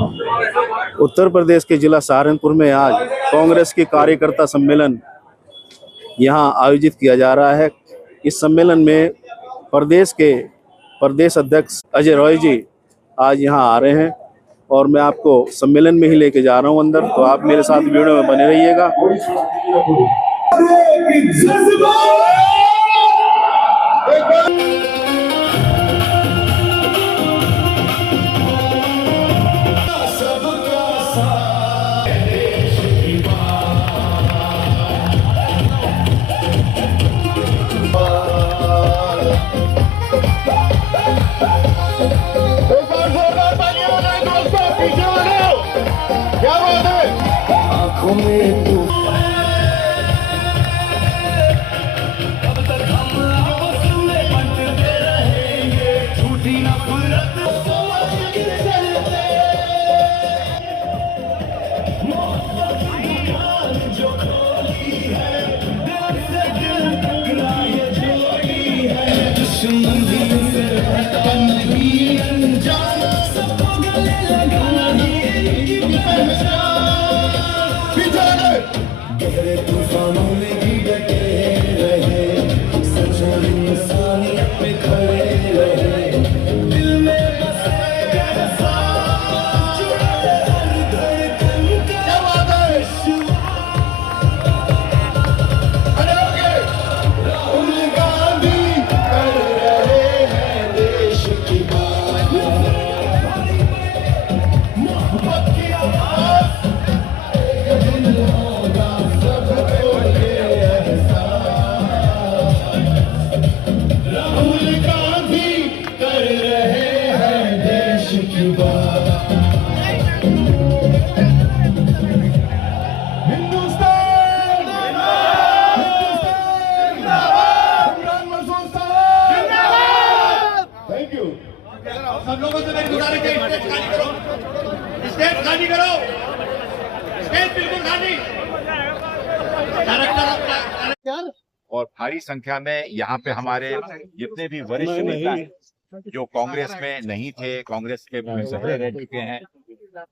उत्तर प्रदेश के जिला सहारनपुर में आज कांग्रेस के कार्यकर्ता सम्मेलन यहां आयोजित किया जा रहा है। इस सम्मेलन में प्रदेश के प्रदेश अध्यक्ष अजय रॉय जी आज यहां आ रहे हैं और मैं आपको सम्मेलन में ही लेके जा रहा हूं अंदर, तो आप मेरे साथ वीडियो में बने रहिएगा। आँखों में तू गहरे तूफानों में भी डटे रहे, सच्चा इंसानियत पे खड़े रहे, दिल में बसे जैसा जुड़े हर धड़कन का राहुल गांधी कर रहे हैं देश की बात, मोहब्बत की आवाज सब लोगों से मेरी गुजारिश है, स्टेज खाली करो, स्टेज बिल्कुल खाली। और भारी संख्या में यहाँ पे हमारे जितने भी वरिष्ठ नेता हैं जो कांग्रेस में नहीं थे, कांग्रेस के सदस्य रह चुके हैं,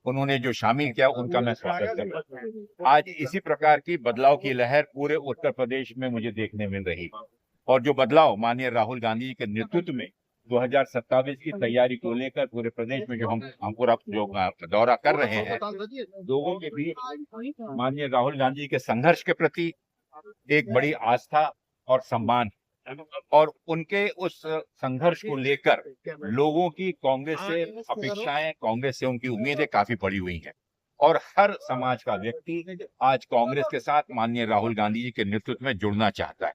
उन्होंने जो शामिल किया उनका मैं स्वागत करता हूँ। आज इसी प्रकार की बदलाव की लहर पूरे उत्तर प्रदेश में मुझे देखने मिल रही और जो बदलाव माननीय राहुल गांधी जी के नेतृत्व में 2027 की तैयारी को लेकर पूरे प्रदेश में जो हम पूरा जो दौरा कर रहे हैं, लोगों के बीच माननीय राहुल गांधी के संघर्ष के प्रति एक बड़ी आस्था और सम्मान और उनके उस संघर्ष को लेकर लोगों की कांग्रेस से अपेक्षाएं, कांग्रेस से उनकी उम्मीदें काफी बढ़ी हुई हैं और हर समाज का व्यक्ति आज कांग्रेस के साथ माननीय राहुल गांधी जी के नेतृत्व में जुड़ना चाहता है।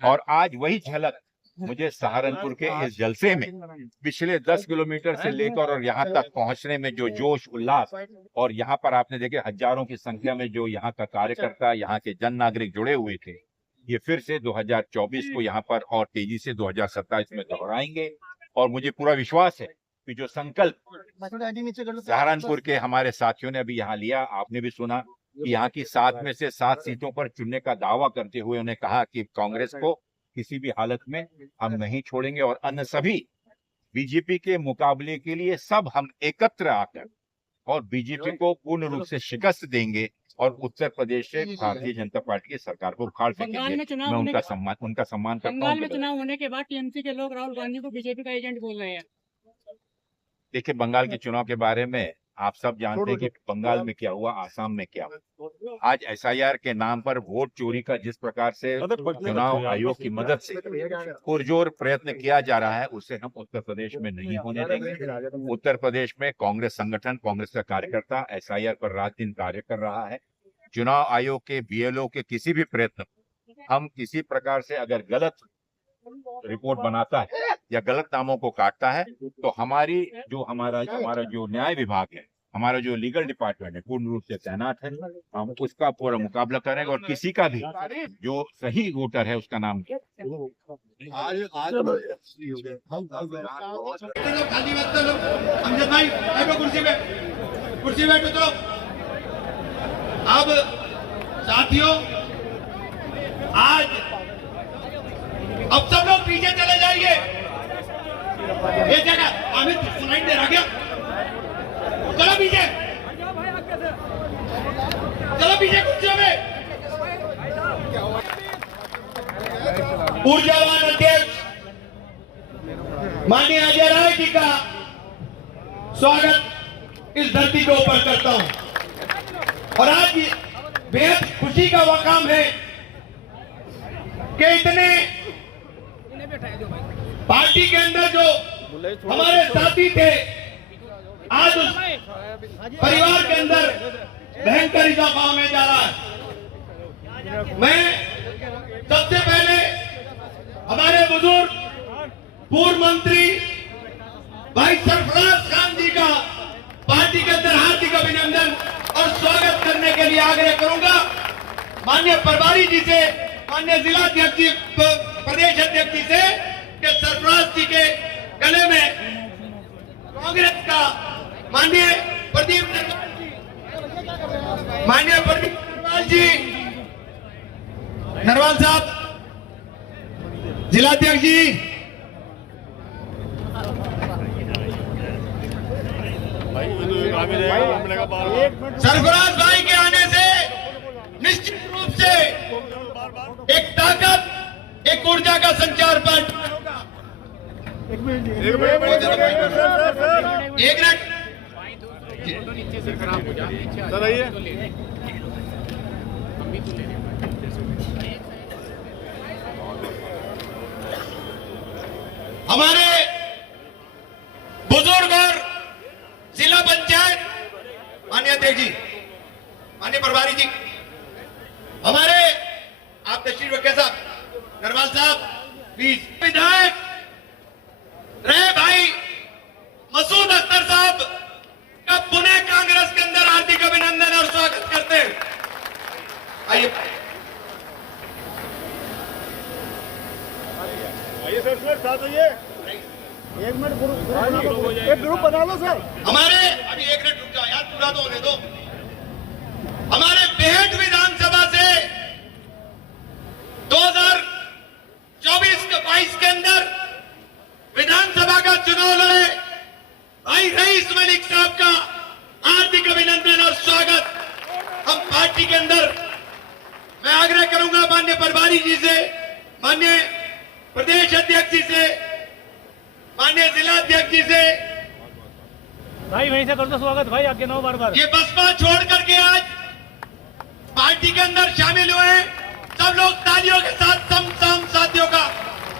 और आज वही झलक मुझे सहारनपुर के इस जलसे में पिछले 10 किलोमीटर से लेकर और यहाँ तक पहुँचने में जो जोश उल्लास, और यहाँ पर आपने देखे हजारों की संख्या में जो यहाँ का कार्यकर्ता, यहाँ के जन नागरिक जुड़े हुए थे, ये फिर से 2024 को यहाँ पर और तेजी से 2027 में दोहराएंगे। और मुझे पूरा विश्वास है कि जो संकल्प सहारनपुर के हमारे साथियों ने अभी यहाँ लिया, आपने भी सुना कि यहाँ की 7 में से 7 सीटों पर चुनने का दावा करते हुए उन्हें कहा कि कांग्रेस को किसी भी हालत में हम नहीं छोड़ेंगे और अन्य सभी बीजेपी के मुकाबले के लिए सब हम एकत्र आकर और बीजेपी को पूर्ण रूप से शिकस्त देंगे और उत्तर प्रदेश से भारतीय जनता पार्टी की सरकार को उखाड़ फेंकेंगे। मैं उनका सम्मान करता हूँ। बंगाल में चुनाव होने के बाद टीएमसी के लोग राहुल गांधी को बीजेपी का एजेंट बोल रहे हैं। देखिए, बंगाल के चुनाव के बारे में आप सब जानते हैं कि बंगाल में क्या हुआ, आसाम में क्या हुआ। आज एसआईआर के नाम पर वोट चोरी का जिस प्रकार से चुनाव आयोग की मदद से पुरजोर प्रयत्न किया जा रहा है, उसे हम उत्तर प्रदेश में नहीं होने देंगे। उत्तर प्रदेश में कांग्रेस संगठन, कांग्रेस का कार्यकर्ता एसआईआर पर रात दिन कार्य कर रहा है। चुनाव आयोग के बीएलओ के किसी भी प्रयत्न, हम किसी प्रकार से अगर गलत रिपोर्ट बनाता है या गलत नामों को काटता है तो हमारा जो न्याय विभाग है, हमारा जो लीगल डिपार्टमेंट है, पूर्ण रूप से तैनात है। हम उसका पूरा मुकाबला करेंगे और किसी का भी जो सही वोटर है उसका नाम कुर्सी बैठो। तो अब साथियों, आज अब सब लोग पीछे चले जाइए। ये जगह अमित सुनाई दे रहा क्या? चलो पीछे। ऊर्जावान अध्यक्ष माननीय अजय राय जी का स्वागत इस धरती के ऊपर करता हूं। और आज बेहद खुशी का मकाम है कि इतने पार्टी के अंदर जो हमारे साथी थे, आज उस परिवार के अंदर भयंकर इजाफा होने जा रहा है। मैं सबसे पहले हमारे बुजुर्ग पूर्व मंत्री भाई सरफराज खान जी का पार्टी के अंदर हार्दिक अभिनंदन और स्वागत करने के लिए आग्रह करूंगा। माननीय प्रभारी जी से, माननीय जिला अध्यक्ष जी, प्रदेश अध्यक्ष जी से कि सरफराज जी के गले में कांग्रेस का माननीय प्रदीप नरवाल जी, नरवाल साहब, जिला अध्यक्ष जी, सरफराज भाई के आने से निश्चित रूप से एक ताकत, एक ऊर्जा का संचार पार्टी में होगा। एक मिनट सर, आइए। हमारे बुजुर्ग और जिला पंचायत माननीय अध्यक्ष जी, माननीय प्रभारी जी, हमारे आप तशरीफ रखे साहब, नरवाल साहब, प्लीज, विधायक रहे भाई मसूद अख्तर साहब का पुणे कांग्रेस के अंदर हार्दिक अभिनंदन और स्वागत करते हैं। आइए सर, साथ आइए। एक मिनट ग्रुप बना लो सर। हमारे अभी एक मिनट रुक जाओ यार, पूरा तो होने दो। हमारे बेहट विधानसभा से 2024-22 के अंदर विधानसभा का चुनाव लड़े भाई रईस मलिक साहब का हार्दिक अभिनंदन और स्वागत हम पार्टी के अंदर। मैं आग्रह करूंगा माननीय प्रभारी जी से, माननीय प्रदेश अध्यक्ष जी से, माननीय जिला अध्यक्ष जी से, भाई वहीं से कर दो स्वागत भाई, आगे ना बार-बार। ये बसपा छोड़ करके आज पार्टी के अंदर शामिल हुए हैं, सब लोग तालियों के साथ तमाम साथियों का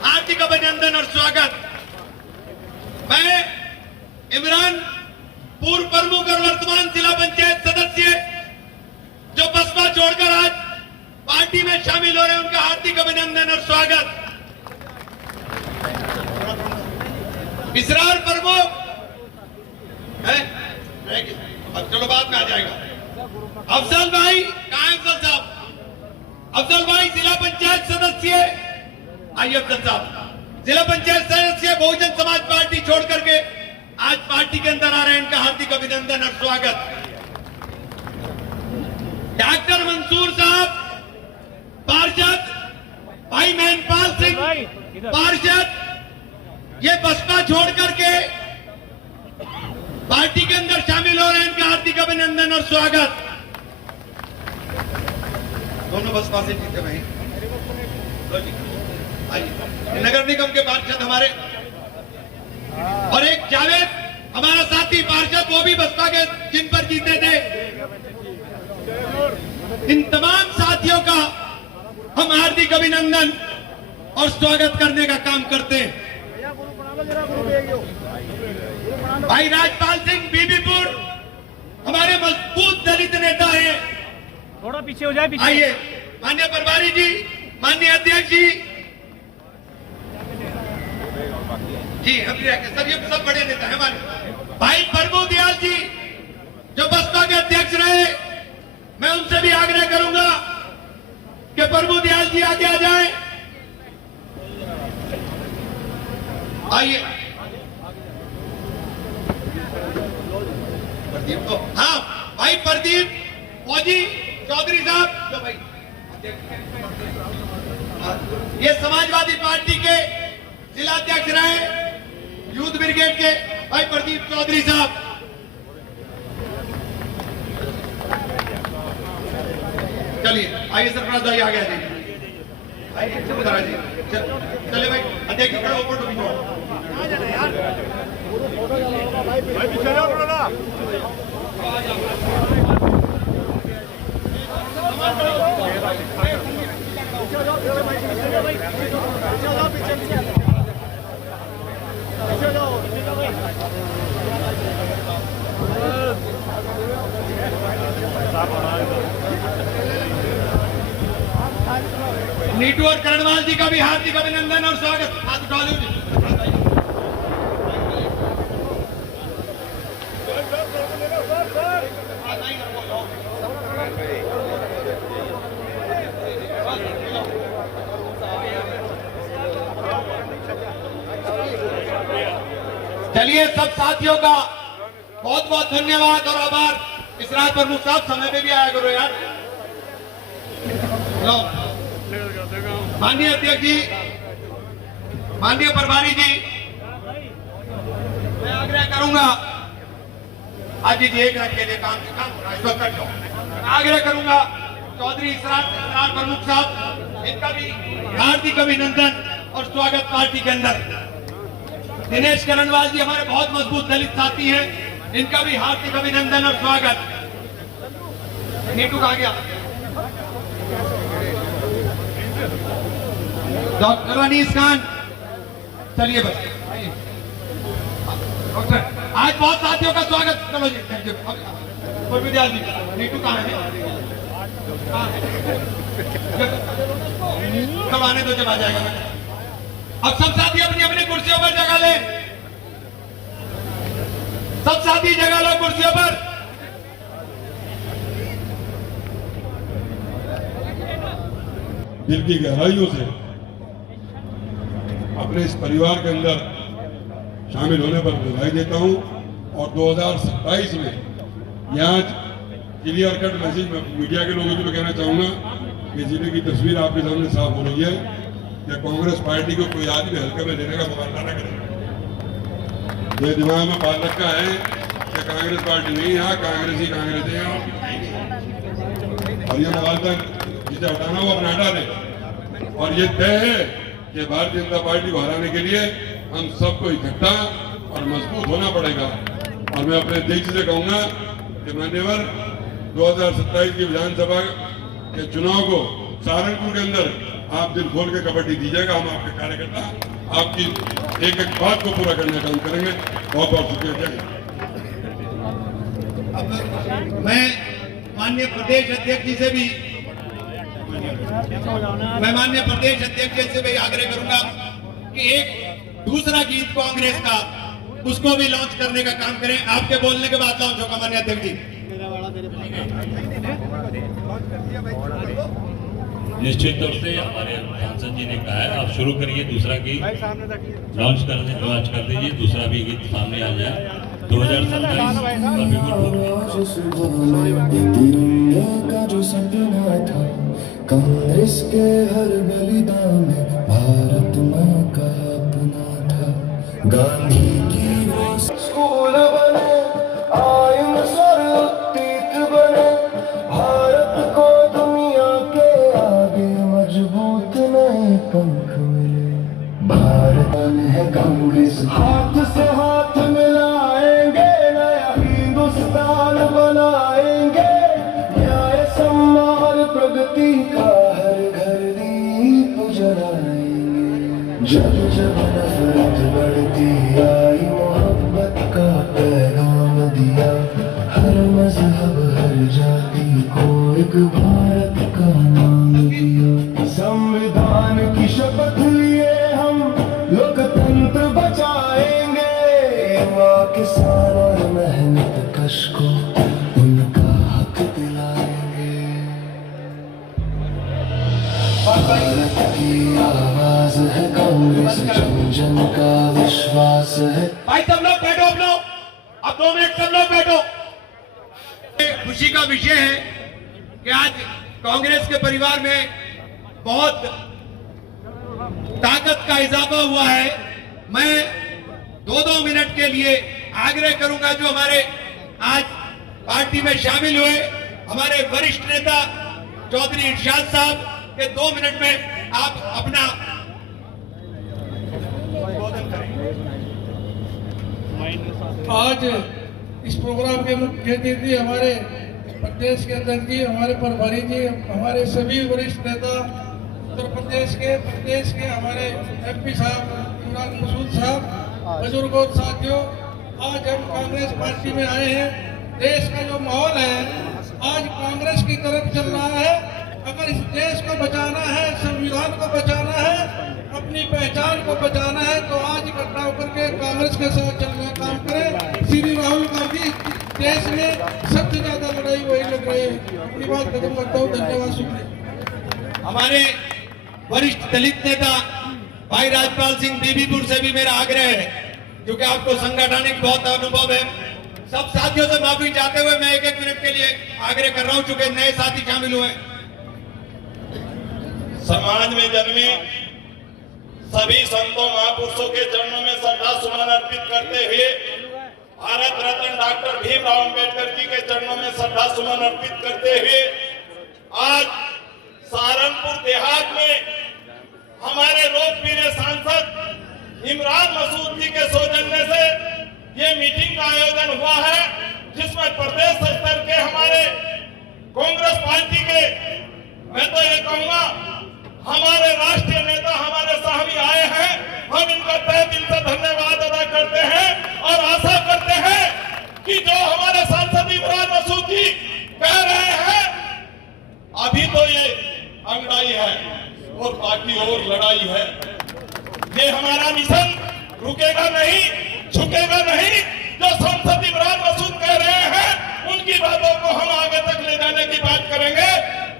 हार्दिक अभिनंदन और स्वागत। मैं इमरान, पूर्व प्रमुख और वर्तमान जिला पंचायत सदस्य जो बसपा छोड़कर आज पार्टी में शामिल हो रहे हैं, उनका हार्दिक अभिनंदन और स्वागत। इसरार प्रमुख है, अब चलो बाद में आ जाएगा। अफजल भाई, कहाँ है अफजल साहब? अफजल भाई जिला पंचायत सदस्य, आइए अफजल साहब, जिला पंचायत सदस्य बहुजन समाज पार्टी छोड़ करके आज पार्टी के अंदर आ रहे हैं, इनका हार्दिक अभिनंदन और स्वागत। डॉक्टर मंसूर साहब पार्षद, भाई महनपाल सिंह पार्षद, ये बसपा छोड़ करके पार्टी के अंदर शामिल हो रहे हैं, इनका हार्दिक अभिनंदन और स्वागत। दोनों बसपा से जीते भाई। आइए, नगर निगम के पार्षद हमारे, और एक जावेद हमारा साथी पार्षद, वो भी बसपा के जिन पर जीते थे। इन तमाम साथियों का हम हार्दिक अभिनंदन और स्वागत करने का काम करते हैं। भाई राजपाल सिंह बीबीपुर हमारे मजबूत दलित नेता हैं, थोड़ा पीछे हो जाए, पीछे। आइए माननीय प्रभारी जी, माननीय अध्यक्ष जी, जी सर, ये सब बड़े नेता हैं हमारे। भाई प्रभु दयाल जी जो बसपा के अध्यक्ष रहे, मैं उनसे भी आग्रह करूंगा कि प्रभु दयाल जी आगे आ जाएं। आइए प्रदीप को, हाँ भाई प्रदीप फौजी चौधरी साहब, तो भाई ये समाजवादी पार्टी के जिला अध्यक्ष रहे, यूथ ब्रिगेड के भाई प्रदीप चौधरी साहब। चलिए आइए सरफराज भाई आगे आ जाइए, आइए जी। चले भाई, अध्यक्ष जी खड़े हो, फोटो खींचो। भाई पीछे जाओ थोड़ा ना। नीटू और करणवाल जी का भी हार्दिक अभिनंदन और स्वागत। हाथ उठा लो जी। चलिए, सब साथियों का बहुत बहुत धन्यवाद और आभार। इस रात प्रमुख साहब समय पे भी आया करो यार। लो, माननीय अध्यक्ष जी, माननीय प्रभारी जी, मैं आग्रह करूंगा, आज जी एक मिनट के लिए काम इस वक्त कर लो। आग्रह करूंगा चौधरी इसरार प्रमुख साहब, इनका भी हार्दिक अभिनंदन और स्वागत पार्टी के अंदर। दिनेश करणवाल जी हमारे बहुत मजबूत दलित साथी हैं, इनका भी हार्दिक अभिनंदन और स्वागत। नीटू कहा गया? डॉक्टर अनीस खान, चलिए बस। डॉक्टर, आज बहुत साथियों का स्वागत। चलो जी, थैंक यू। विद्याल जी, नीटू कहाँ है? कब आने तो जब आ जाएगा। अब सब साथी अपनी अपनी कुर्सियों पर जगह ले। सब साथी जगह लो कुर्सियों पर। दिल की गहराइयों से अपने इस परिवार के अंदर शामिल होने पर बधाई देता हूं और 2027 में यहाँ क्लियर कट मैसेज मीडिया के लोगों को भी कहना चाहूंगा कि जिले की तस्वीर आपके सामने साफ हो रही है कि कांग्रेस पार्टी को कोई आदमी हल्के में लेने का मुकाबला न करे। ये दिमाग में बात रखा है कि कांग्रेस पार्टी नहीं है, कांग्रेस ही कांग्रेस है और ये मुकाबला जिसे हटाना वो अपना हटा दे। और ये तय है कि भारतीय जनता पार्टी को हराने के लिए हम सबको इकट्ठा और मजबूत होना पड़ेगा। और मैं अपने अध्यक्ष से कहूंगा कि मान्यवर 2027 की विधानसभा के चुनाव को सहारनपुर के अंदर आप दिल खोल के कबड्डी दीजिएगा। हम आपके कार्यकर्ता आपकी एक एक बात को पूरा करने का काम करेंगे। बहुत बहुत शुक्रिया। मैं माननीय प्रदेश अध्यक्ष जी से भी आग्रह करूंगा कि एक दूसरा गीत कांग्रेस का उसको भी लॉन्च करने का काम करें। आपके बोलने के बाद लॉन्च होगा माननीय अध्यक्ष जी। निश्चित तौर से हमारे सांसद जी ने कहा है आप शुरू करिए, दूसरा गीत लॉन्च कर दीजिए, दूसरा भी गीत सामने आ जाए। 2027 का जो सपना था कांग्रेस के हर बलिदान में भारत माँ का अपना था। गांधी की वो स्कूल बने, आयन सर उत्तीक बने, भारत को दुनिया के आगे मजबूत नए पंख मिले। भारत है कांग्रेस, हाथ से हाथ मिलाएंगे, नया हिंदुस्तान बनाएंगे। न्याय सम्मान प्रगति का हर घर दीप जलाएंगे। जब जब नफरत बढ़ती आई मोहब्बत का पैगाम दिया। हर मजहब हर जाति को एक भारत का नाम दिया। संविधान की शपथ लिए हम लोकतंत्र बचाएंगे। युवा किसान और मेहनत कश को उनका हक दिलाएंगे। भारत की आवाज है कांग्रेस, जन जन का विश्वास है। भाई सब लोग बैठो, आप लोग अब 2 मिनट सब लोग बैठो। खुशी का विषय है कि आज कांग्रेस के परिवार में बहुत ताकत का इजाफा हुआ है। मैं 2-2 मिनट के लिए आग्रह करूंगा जो हमारे आज पार्टी में शामिल हुए हमारे वरिष्ठ नेता चौधरी इरशाद साहब के 2 मिनट में आप अपना आज इस प्रोग्राम के मुख्य अतिथि हमारे प्रदेश के अध्यक्ष जी, हमारे प्रभारी जी, हमारे सभी वरिष्ठ नेता, उत्तर प्रदेश के हमारे MP साहब इमरान मसूद साहब, बुजुर्गों और साथियों, आज हम कांग्रेस पार्टी में आए हैं। देश का जो माहौल है आज कांग्रेस की तरफ चल रहा है। अगर इस देश को बचाना है, संविधान को बचाना है, अपनी पहचान को बचाना है, तो आज इकट्ठा होकर के कांग्रेस के साथ चलने का काम करें। श्री राहुल गांधी देश में सबसे ज्यादा लड़ाई वही लड़ रहे हैं। अपनी बात खत्म करता हूँ। धन्यवाद, शुक्रिया। हमारे वरिष्ठ दलित नेता भाई राजपाल सिंह बीबीपुर से भी मेरा आग्रह है, क्योंकि आपको संगठनिक बहुत अनुभव है। सब साथियों से माफी चाहते हुए मैं 1-1 मिनट के लिए आग्रह कर रहा हूं, चूंकि नए साथी शामिल हुए। समाज में जन्मे सभी संतों महापुरुषों के चरणों में श्रद्धा सुमन अर्पित करते हुए भारत रत्न डॉक्टर भीमराव अंबेडकर जी के चरणों में श्रद्धा सुमन अर्पित करते हुए आज सहारनपुर देहात में हमारे लोकप्रिय सांसद इमरान मसूद जी के सौजन्य से ये मीटिंग का आयोजन हुआ है, जिसमें प्रदेश स्तर के हमारे कांग्रेस पार्टी के, मैं तो ये कहूंगा हमारे राष्ट्रीय नेता हमारे साहबी आए हैं। हम इनका तहे दिल से धन्यवाद अदा करते हैं और आशा करते हैं कि जो हमारे सांसद इमरान मसूद जी कह रहे हैं, अभी तो ये अंगड़ाई है और बाकी और लड़ाई है। ये हमारा मिशन रुकेगा नहीं, झुकेगा नहीं। जो सांसद इमरान मसूद कह रहे हैं उनकी बातों को हम आगे तक ले जाने की बात करेंगे।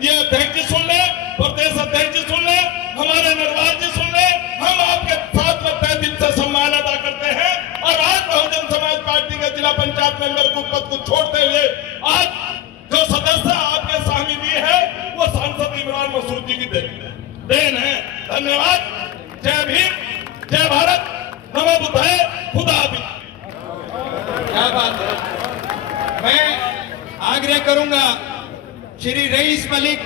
ये अध्यक्ष जी सुन ले, प्रदेश अध्यक्ष जी सुन ले, हमारे निर्वाचक जी सुन ले, हम आपके साथ में तहे दिल से सम्मान अदा करते हैं। और आज बहुजन समाज पार्टी के जिला पंचायत मेंबर को पद को छोड़ते हुए आज जो सदस्य आपके सामने दिए है वो सांसद इमरान मसूद जी की देन है। धन्यवाद। जय भीम, जय भारत, नमो बुद्धाय, खुदा हाफिज। क्या बात है। मैं आग्रह करूंगा श्री रईस मलिक,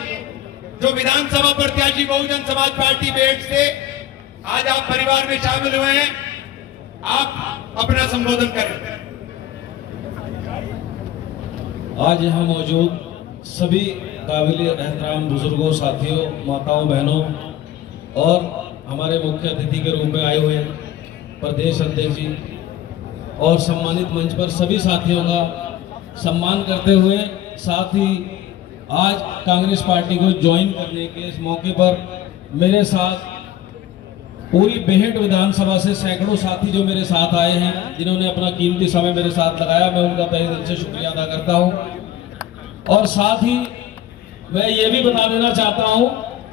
जो विधानसभा प्रत्याशी बहुजन समाज पार्टी बेट से आज आप परिवार में शामिल हुए हैं, आप अपना संबोधन करें। आज यहाँ मौजूद सभी काबिल एहतराम बुजुर्गों, साथियों, माताओं, बहनों और हमारे मुख्य अतिथि के रूप में आए हुए प्रदेश अध्यक्ष जी और सम्मानित मंच पर सभी साथियों का सम्मान करते हुए, साथ ही आज कांग्रेस पार्टी को ज्वाइन करने के इस मौके पर मेरे साथ पूरी बेहट विधानसभा से सैकड़ों साथी जो मेरे साथ आए हैं, जिन्होंने अपना कीमती समय मेरे साथ लगाया, मैं उनका तहे दिल से शुक्रिया अदा करता हूं। और साथ ही मैं ये भी बता देना चाहता हूं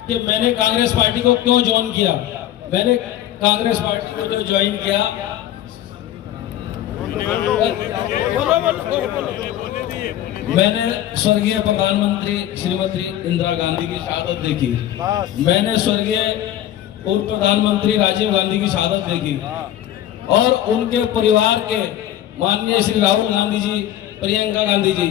कि मैंने कांग्रेस पार्टी को क्यों ज्वाइन किया। मैंने कांग्रेस पार्टी को जो ज्वाइन किया, मैंने स्वर्गीय प्रधानमंत्री श्रीमती इंदिरा गांधी की शहादत देखी, मैंने स्वर्गीय पूर्व प्रधानमंत्री राजीव गांधी की शहादत देखी और उनके परिवार के माननीय श्री राहुल गांधी जी, प्रियंका गांधी जी,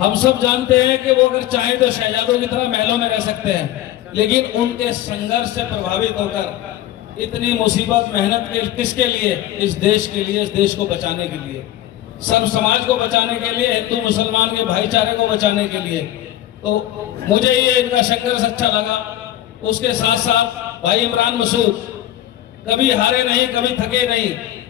हम सब जानते हैं कि वो अगर चाहे तो शहजादों की तरह महलों में रह सकते हैं, लेकिन उनके संघर्ष से प्रभावित होकर इतनी मुसीबत मेहनत के किसके लिए, इस देश के लिए, इस देश को बचाने के लिए, सर्व समाज को बचाने के लिए, हिंदू मुसलमान के भाईचारे को बचाने के लिए। तो मुझे ये इनका संघर्ष अच्छा लगा। उसके साथ साथ भाई इमरान मसूद कभी हारे नहीं, कभी थके नहीं,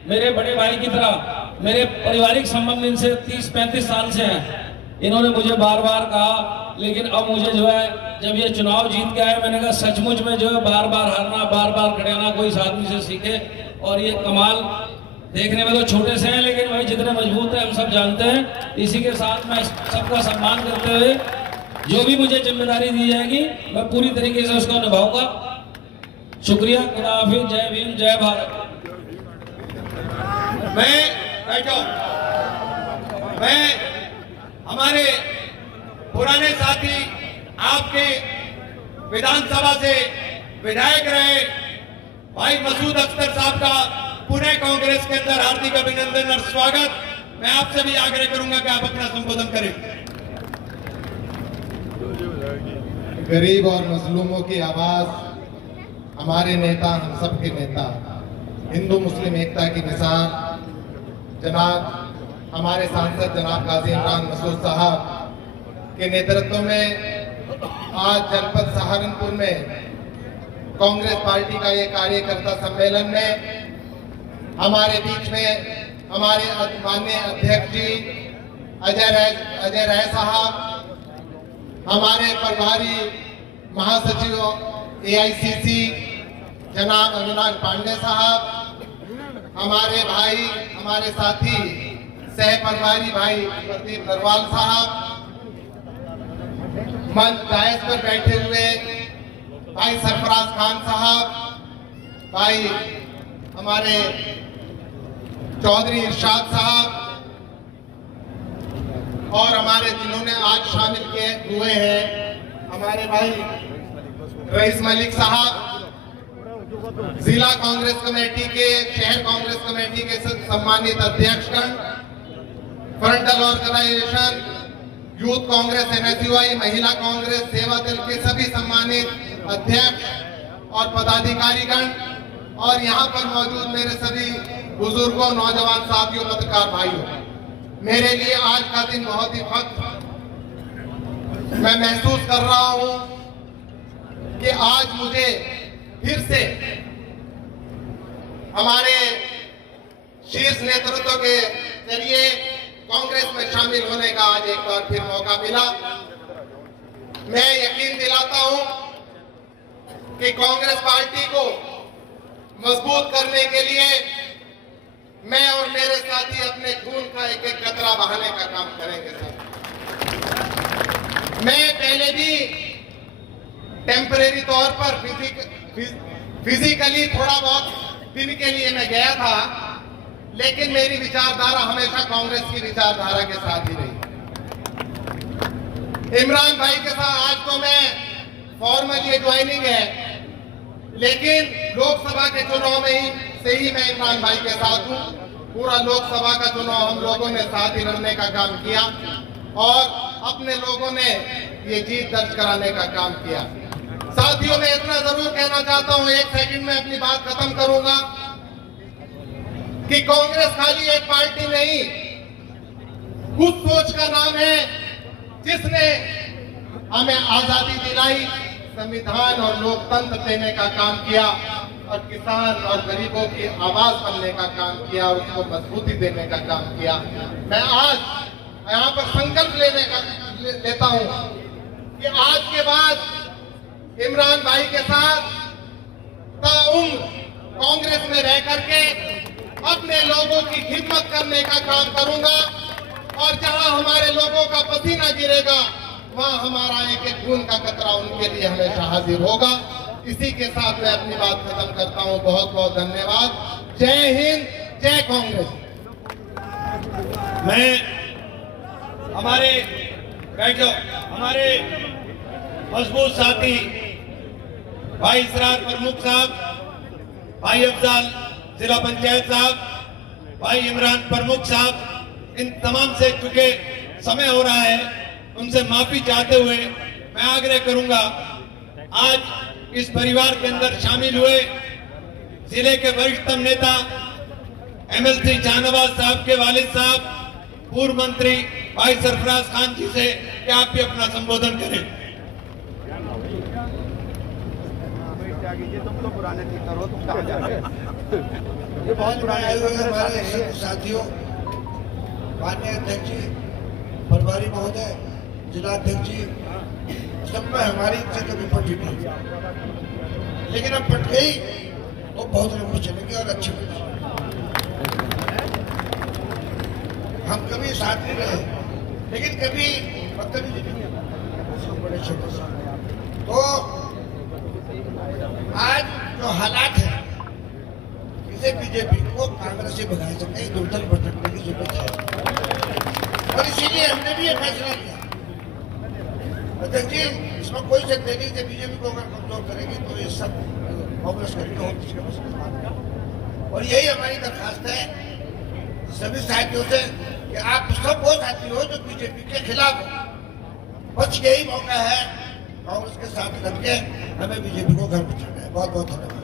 मेरे बड़े भाई की तरह, मेरे पारिवारिक संबंध इनसे 30-35 साल से हैं। इन्होंने मुझे बार बार कहा, लेकिन अब मुझे जो है, जब ये चुनाव जीत के आए, मैंने कहा सचमुच में जो है बार बार हारना, बार बार खड़े होना कोई इस आदमी से सीखे। और ये कमाल देखने में तो छोटे से हैं, लेकिन भाई जितने मजबूत हैं हम सब जानते हैं। इसी के साथ मैं सबका सम्मान करते हुए जो भी मुझे जिम्मेदारी दी जाएगी मैं पूरी तरीके से उसको निभाऊंगा। शुक्रिया, खुदा हाफिज, जय भीम, जय भारत। मैं हमारे पुराने साथी आपके विधानसभा से विधायक रहे भाई मसूद अख्तर साहब का पुणे कांग्रेस के अंदर हार्दिक अभिनंदन और स्वागत। मैं आपसे भी आग्रह करूंगा कि आप अपना संबोधन करें। गरीब और मजलूमों की आवाज, हमारे नेता, हम सब के नेता, हिंदू मुस्लिम एकता की मिसाल जनाब हमारे सांसद जनाब गाजी इमरान मसूद साहब के नेतृत्व में आज जनपद सहारनपुर में कांग्रेस पार्टी का ये कार्यकर्ता सम्मेलन में हमारे बीच में हमारे माननीय अध्यक्ष जी अजय राय साहब, हमारे प्रभारी महासचिव AICC जनाब अविनाश पांडे साहब, हमारे भाई हमारे साथी सह प्रभारी भाई प्रदीप नरवाल साहब, मंच डायस पर बैठे हुए भाई सरफराज खान साहब, भाई हमारे चौधरी इरशाद साहब और हमारे जिन्होंने आज शामिल किए हुए हैं हमारे भाई रईस मलिक साहब, जिला कांग्रेस कमेटी के, शहर कांग्रेस कमेटी के सम्मानित अध्यक्षगण, frontal organisation, youth Congress NSUI, महिला कांग्रेस, सेवा दल के सभी सम्मानित अध्यक्ष और पदाधिकारीगण और यहाँ पर मौजूद मेरे सभी बुजुर्गों, नौजवान साथियों, पत्रकार भाइयों, मेरे लिए आज का दिन बहुत ही फख्र मैं महसूस कर रहा हूँ कि आज मुझे फिर से हमारे शीर्ष नेतृत्व के जरिए कांग्रेस में शामिल होने का आज एक बार फिर मौका मिला। मैं यकीन दिलाता हूं कि कांग्रेस पार्टी को मजबूत करने के लिए मैं और मेरे साथी अपने खून का एक एक कतरा बहाने का काम करेंगे सर। मैं पहले भी टेम्परेरी तौर पर फिजिकली थोड़ा बहुत दिन के लिए मैं गया था, लेकिन मेरी विचारधारा हमेशा कांग्रेस की विचारधारा के साथ ही रही। इमरान भाई के साथ आज तो मैं फॉर्मली ज्वाइनिंग है, लेकिन लोकसभा के चुनाव में से ही मैं इमरान भाई के साथ हूँ। पूरा लोकसभा का चुनाव हम लोगों ने साथ ही लड़ने का काम किया और अपने लोगों ने ये जीत दर्ज कराने का काम किया। साथियों, मैं इतना जरूर कहना चाहता हूँ, एक सेकंड में अपनी बात खत्म करूंगा, कि कांग्रेस खाली एक पार्टी नहीं, उस सोच का नाम है जिसने हमें आजादी दिलाई, संविधान और लोकतंत्र देने का काम किया और किसान और गरीबों की आवाज बनने का काम किया और उसको मजबूती देने का काम किया। मैं आज यहाँ पर संकल्प लेता हूँ कि आज के बाद इमरान भाई के साथ ताउम्र कांग्रेस में रह करके अपने लोगों की खिदमत करने का काम करूंगा और जहां हमारे लोगों का पसीना गिरेगा वहां हमारा एक एक खून का कतरा उनके लिए हमेशा हाजिर होगा। इसी के साथ मैं अपनी बात खत्म करता हूं। बहुत बहुत धन्यवाद। जय हिंद, जय कांग्रेस। मैं हमारे मजबूत साथी भाई इसरार प्रमुख साहब, भाई अफजाल जिला पंचायत साहब, भाई इमरान प्रमुख साहब, इन तमाम से चूंकि समय हो रहा है उनसे माफी चाहते हुए मैं आग्रह करूंगा, आज इस परिवार के अंदर शामिल हुए जिले के वरिष्ठतम नेता MLC शाहनवाज साहब के वालिद साहब, पूर्व मंत्री भाई सरफराज खान जी से कि आप भी अपना संबोधन करें। ये बहुत पुराने हमारे साथियों, माननीय अध्यक्ष जी, प्रभारी महोदय, जिला अध्यक्ष जी, सब में हमारी इच्छा कभी पटी नहीं, लेकिन अब पट गई वो बहुत लंबी चलेगी और अच्छी बनेगी। हम कभी साथ नहीं रहे, लेकिन कभी बड़े छोटे से तो आज जो हालात है इसे बीजेपी को कांग्रेस से भगा सके, दूर भटकने की जरूरत है और इसीलिए हमने भी ये फैसला किया। अध्यक्ष जी, इसमें कोई संदेह नहीं कि बीजेपी को अगर कमजोर करेगी तो ये सब कांग्रेस करेगी और यही हमारी दरखास्त है सभी साथियों से कि आप सब वो साथी हो जो बीजेपी के खिलाफ हो, बस यही मौका है कांग्रेस के साथ करके हमें बीजेपी को घर पहुंचाना है। बहुत बहुत धन्यवाद।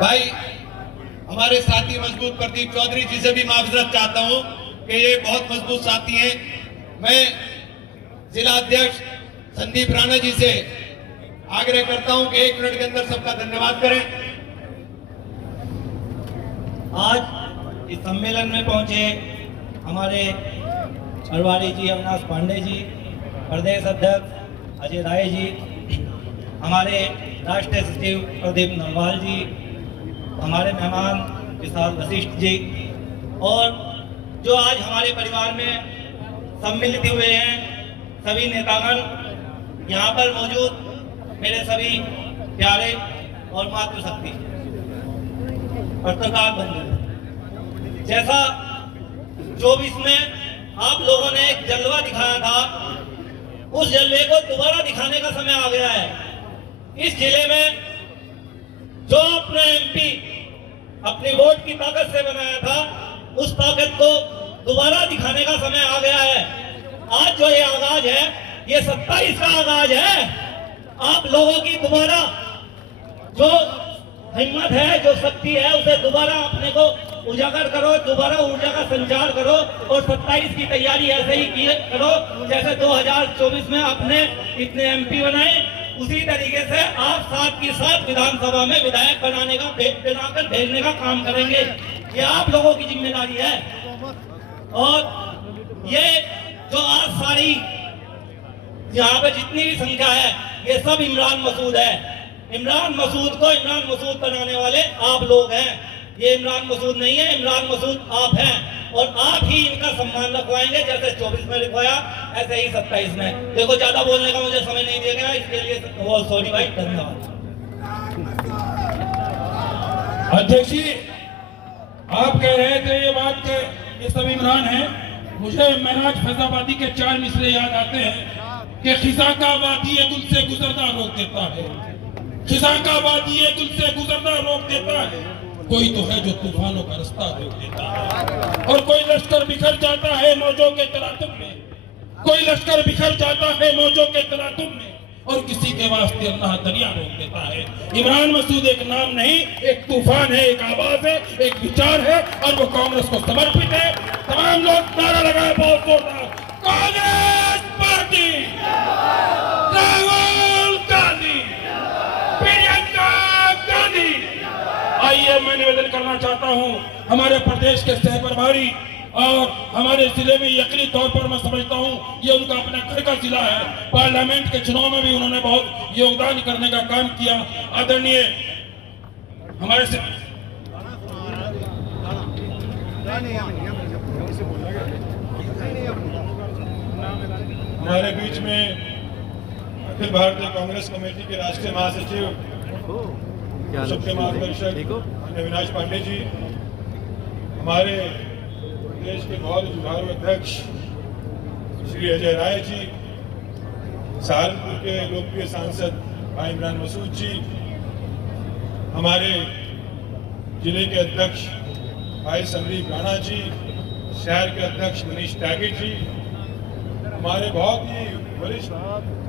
भाई हमारे साथी मजबूत प्रदीप चौधरी जी से भी माजरत चाहता हूं कि ये बहुत मजबूत साथी हैं। मैं जिला अध्यक्ष संदीप राणा जी से आग्रह करता हूं कि 1 मिनट के अंदर सबका धन्यवाद करें। आज इस सम्मेलन में पहुंचे हमारे अरवाड़ी जी अविनाश पांडे जी, प्रदेश अध्यक्ष अजय राय जी, हमारे राष्ट्रीय सचिव प्रदीप नरवाल जी, हमारे मेहमान विशाल वशिष्ठ जी, और जो आज हमारे परिवार में सम्मिलित हुए हैं सभी नेतागण, यहाँ पर मौजूद मेरे सभी प्यारे और मातृशक्ति पत्रकार बंधु, जैसा 24 में आप लोगों ने एक जलवा दिखाया था, उस जलवे को दोबारा दिखाने का समय आ गया है। इस जिले में जो अपने एमपी अपनी वोट की ताकत से बनाया था, उस ताकत को दोबारा दिखाने का समय आ गया है। आज जो ये आगाज है, ये 27 का आगाज है। आप लोगों की दोबारा जो हिम्मत है, जो शक्ति है, उसे दोबारा अपने को उजागर करो, दोबारा ऊर्जा का संचार करो और 27 की तैयारी ऐसे ही करो जैसे 2024 में आपने इतने एमपी बनाए, उसी तरीके से आप साथ की साथ विधानसभा में विधायक बनाकर भेजने का काम करेंगे। ये आप लोगों की जिम्मेदारी है। और ये जो आज सारी यहाँ पे जितनी भी संख्या है, ये सब इमरान मसूद है। इमरान मसूद को इमरान मसूद बनाने वाले आप लोग हैं। ये इमरान मसूद नहीं है, इमरान मसूद आप हैं, और आप ही इनका सम्मान रखवाएंगे। जैसे 24 में लिखवाया, ऐसे ही 27 में। देखो, ज्यादा बोलने का मुझे समय नहीं दिया गया, इसके लिए बहुत सॉरी भाई, धन्यवाद। अध्यक्ष जी, आप कह रहे थे ये बात के ये सब इमरान है। मुझे महराज फैजाबादी के 4 मिसरे याद आते हैं कि खिसा का वादी ये गुल से गुजरना रोक देता है, खिसा का वादी ये गुल से गुजरना रोक देता है। कोई तो है जो तूफानों का रास्ता रोक देता है, और कोई लश्कर बिखर जाता है मौजों के तलातुम में, कोई लश्कर बिखर जाता है मौजों के तलातुम में, और किसी के वास्ते अल्लाह दरिया रोक देता है। इमरान मसूद एक नाम नहीं, एक तूफान है, एक आवाज है, एक विचार है, और वो कांग्रेस को समर्पित है। तमाम लोग नारा लगाए बहुत जोरदार, कांग्रेस पार्टी, राहुल गांधी, प्रियंका गांधी। आइए, मैं निवेदन करना चाहता हूं हमारे प्रदेश के सह प्रभारी और हमारे जिले में यकीनी तौर पर मैं समझता हूं ये उनका अपना घर का जिला है। पार्लियामेंट के चुनाव में भी उन्होंने बहुत योगदान करने का काम किया। आदरणीय हमारे से हमारे बीच में अखिल भारतीय कांग्रेस कमेटी के राष्ट्रीय महासचिव सबके मार्गदर्शक अविनाश पांडे जी, हमारे देश के बहुत जुझारू अध्यक्ष श्री अजय राय जी, सहारनपुर के लोकप्रिय सांसद भाई इमरान मसूद जी, हमारे जिले के अध्यक्ष भाई संदीप राणा जी, शहर के अध्यक्ष मनीष त्यागी जी, हमारे बहुत ही वरिष्ठ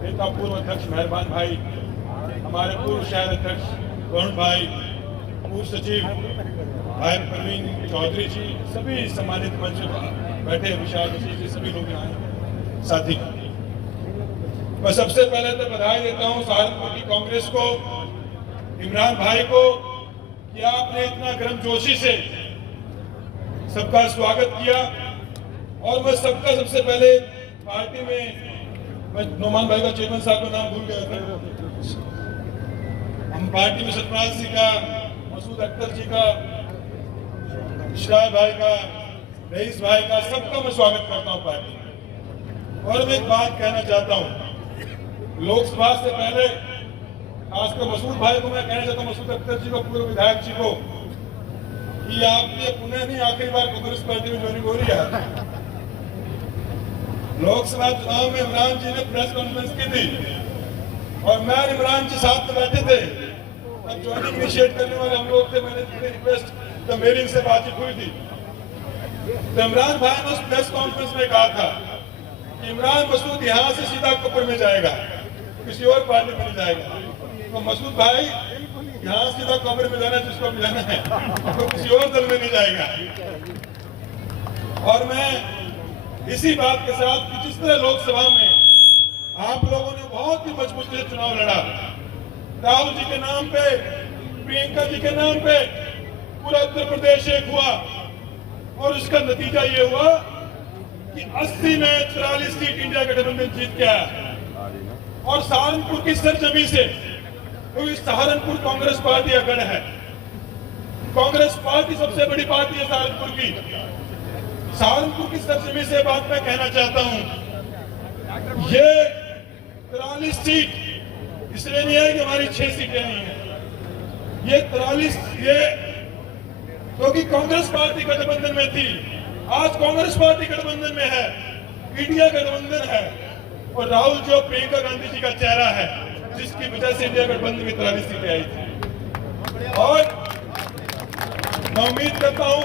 नेता पूर्व अध्यक्ष मेहरबान भाई, हमारे पूर्व शहर अध्यक्ष वरुण भाई, पूर्व सचिव भाई प्रवीण चौधरी जी, सभी सम्मानित मंच पर बैठे विशाल वशिष्ठ जी, सभी लोग यहाँ साथी। मैं सबसे पहले तो बधाई देता हूँ सहारनपुर की कांग्रेस को, इमरान भाई को, कि आपने इतना गर्मजोशी से सबका स्वागत किया। और मैं सबका सबसे पहले पार्टी में, मैं नोमान भाई का चेयरमैन साहब का नाम भूल गया था, हम पार्टी में सतपाल जी का, मसूद अख्तर जी का, इशराक भाई का, रईस भाई का, सबका मैं स्वागत करता हूं पार्टी में। और मैं एक बात कहना चाहता हूं, लोकसभा से पहले खासकर मसूद भाई को मैं कहना चाहता हूं, मसूद अख्तर जी को, पूर्व विधायक जी को, कि आपने पुनः नहीं आखिरी बार कांग्रेस पार्टी में ज्वाइनिंग हो रही है। लोकसभा चुनाव में इमरान जी ने प्रेस कॉन्फ्रेंस की थी और मैं इमरान जी साथ में बैठे थे, अब ज्वाइनिंग इनिशिएट करने वाले हम लोग थे। मैंने रिक्वेस्ट तो मेरी इनसे बातचीत हुई थी, तो इमरान भाई ने उस प्रेस कॉन्फ्रेंस में कहा था कि इमरान मसूद यहाँ से सीधा कपूर में जाएगा, किसी और पार्टी में नहीं जाएगा। तो मसूद भाई यहाँ सीधा कांग्रेस में जाना है जिसको मिलाना है, तो किसी और दल में नहीं जाएगा। और मैं इसी बात के साथ कि जिस तरह लोकसभा में आप लोगों ने बहुत ही मजबूती से चुनाव लड़ा, राहुल जी के नाम पे, प्रियंका जी के नाम पे पूरा उत्तर प्रदेश एक हुआ, और उसका नतीजा ये हुआ कि 80 में 44 सीट इंडिया गठबंधन जीत के आया। और सहारनपुर की सरजमी से, क्योंकि सहारनपुर कांग्रेस पार्टी का गढ़ है, कांग्रेस पार्टी सबसे बड़ी पार्टी है सहारनपुर की। सहारनपुर की सरजमी से बात मैं कहना चाहता हूं, ये 43 सीट इसलिए नहीं है कि हमारी 6 सीटें नहीं है, ये 43 ये क्योंकि कांग्रेस पार्टी गठबंधन में थी, आज कांग्रेस पार्टी गठबंधन में है, इंडिया गठबंधन है, और राहुल जो प्रियंका गांधी जी का चेहरा है, जिसकी वजह से इंडिया गठबंधन में 43 सीटें आई थी। और मैं उम्मीद करता हूं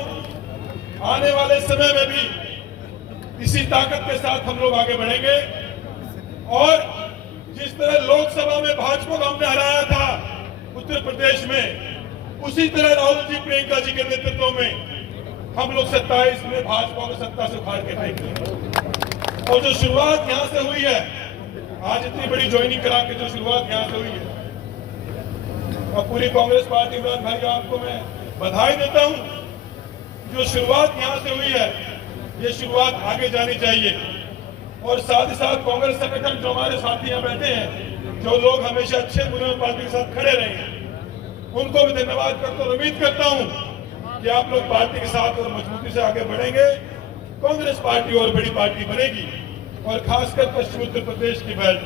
आने वाले समय में भी इसी ताकत के साथ हम लोग आगे बढ़ेंगे, और जिस तरह लोकसभा में भाजपा को हमने हराया था उत्तर प्रदेश में, उसी तरह राहुल जी प्रियंका जी के नेतृत्व में हम लोग 27 में भाजपा को सत्ता से उखाड़ के फेंकेंगे। और जो शुरुआत यहां से हुई है, आज इतनी बड़ी ज्वाइनिंग करा के जो शुरुआत यहां से हुई है, और पूरी कांग्रेस पार्टी इमरान भाई आपको मैं बधाई देता हूं। जो शुरुआत यहां से हुई है, ये शुरुआत आगे जानी चाहिए। और साथ ही साथ कांग्रेस संगठन जो हमारे साथी यहाँ बैठे हैं, जो लोग हमेशा अच्छे बुरे में पार्टी के साथ खड़े रहे हैं, उनको भी धन्यवाद करता हूँ। उम्मीद करता हूँ कि आप लोग पार्टी के साथ और मजबूती से आगे बढ़ेंगे, कांग्रेस पार्टी और बड़ी पार्टी बनेगी। और खासकर पश्चिम उत्तर प्रदेश की बेल्ट,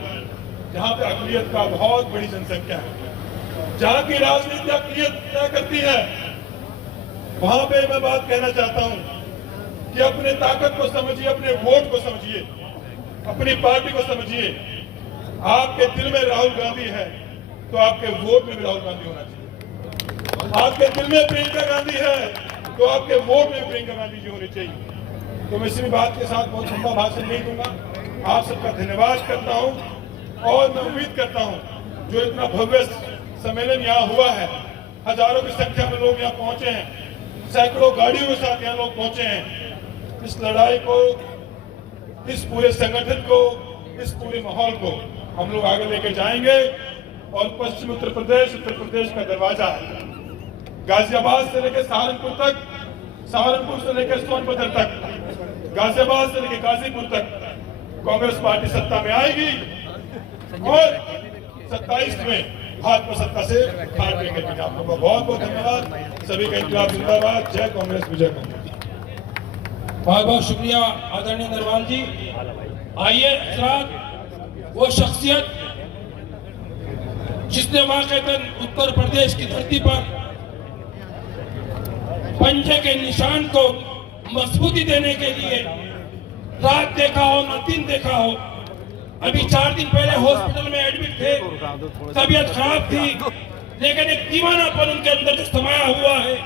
जहाँ पे अकलियत का बहुत बड़ी जनसंख्या है, जहाँ की राजनीति अकलियत क्या करती है, वहां पे मैं बात कहना चाहता हूँ कि अपने ताकत को समझिए, अपने वोट को समझिए, अपनी पार्टी को समझिए। आपके दिल में राहुल गांधी है तो आपके वोट में भी राहुल गांधी होना चाहिए। आपके दिल में प्रियंका गांधी है तो आपके वोट में प्रियंका गांधी जी होनी चाहिए। तो मैं इसी बात के साथ बहुत लंबा भाषण नहीं दूंगा, आप सबका धन्यवाद करता हूं। और मैं उम्मीद करता हूं जो इतना भव्य सम्मेलन यहाँ हुआ है, हजारों की संख्या में लोग यहाँ पहुंचे हैं, सैकड़ों गाड़ियों के साथ यहाँ लोग पहुंचे हैं, इस लड़ाई को, इस पूरे संगठन को, इस पूरे माहौल को हम लोग आगे लेके जाएंगे। और पश्चिम उत्तर प्रदेश का दरवाजा है, गाजियाबाद से लेकर सहारनपुर तक, सहारनपुर से लेकर सोनभद्र तक, गाजियाबाद से लेकर गाजीपुर तक कांग्रेस पार्टी सत्ता में आएगी, और 27 में भाजपा सत्ता से उखाड़ के लेकर आप लोगों का बहुत बहुत धन्यवाद। सभी का इंकलाब जिंदाबाद, जय कांग्रेस, विजय कांग्रेस। बहुत बहुत शुक्रिया आदरणीय नरवाल जी। आइए वो शख्सियत जिसने वाकईतन उत्तर प्रदेश की धरती पर पंजे के निशान को मजबूती देने के लिए रात देखा हो न दिन देखा हो। अभी 4 दिन पहले हॉस्पिटल में एडमिट थे, तबीयत खराब थी, लेकिन एक दीवानापन उनके अंदर जो समाया हुआ है,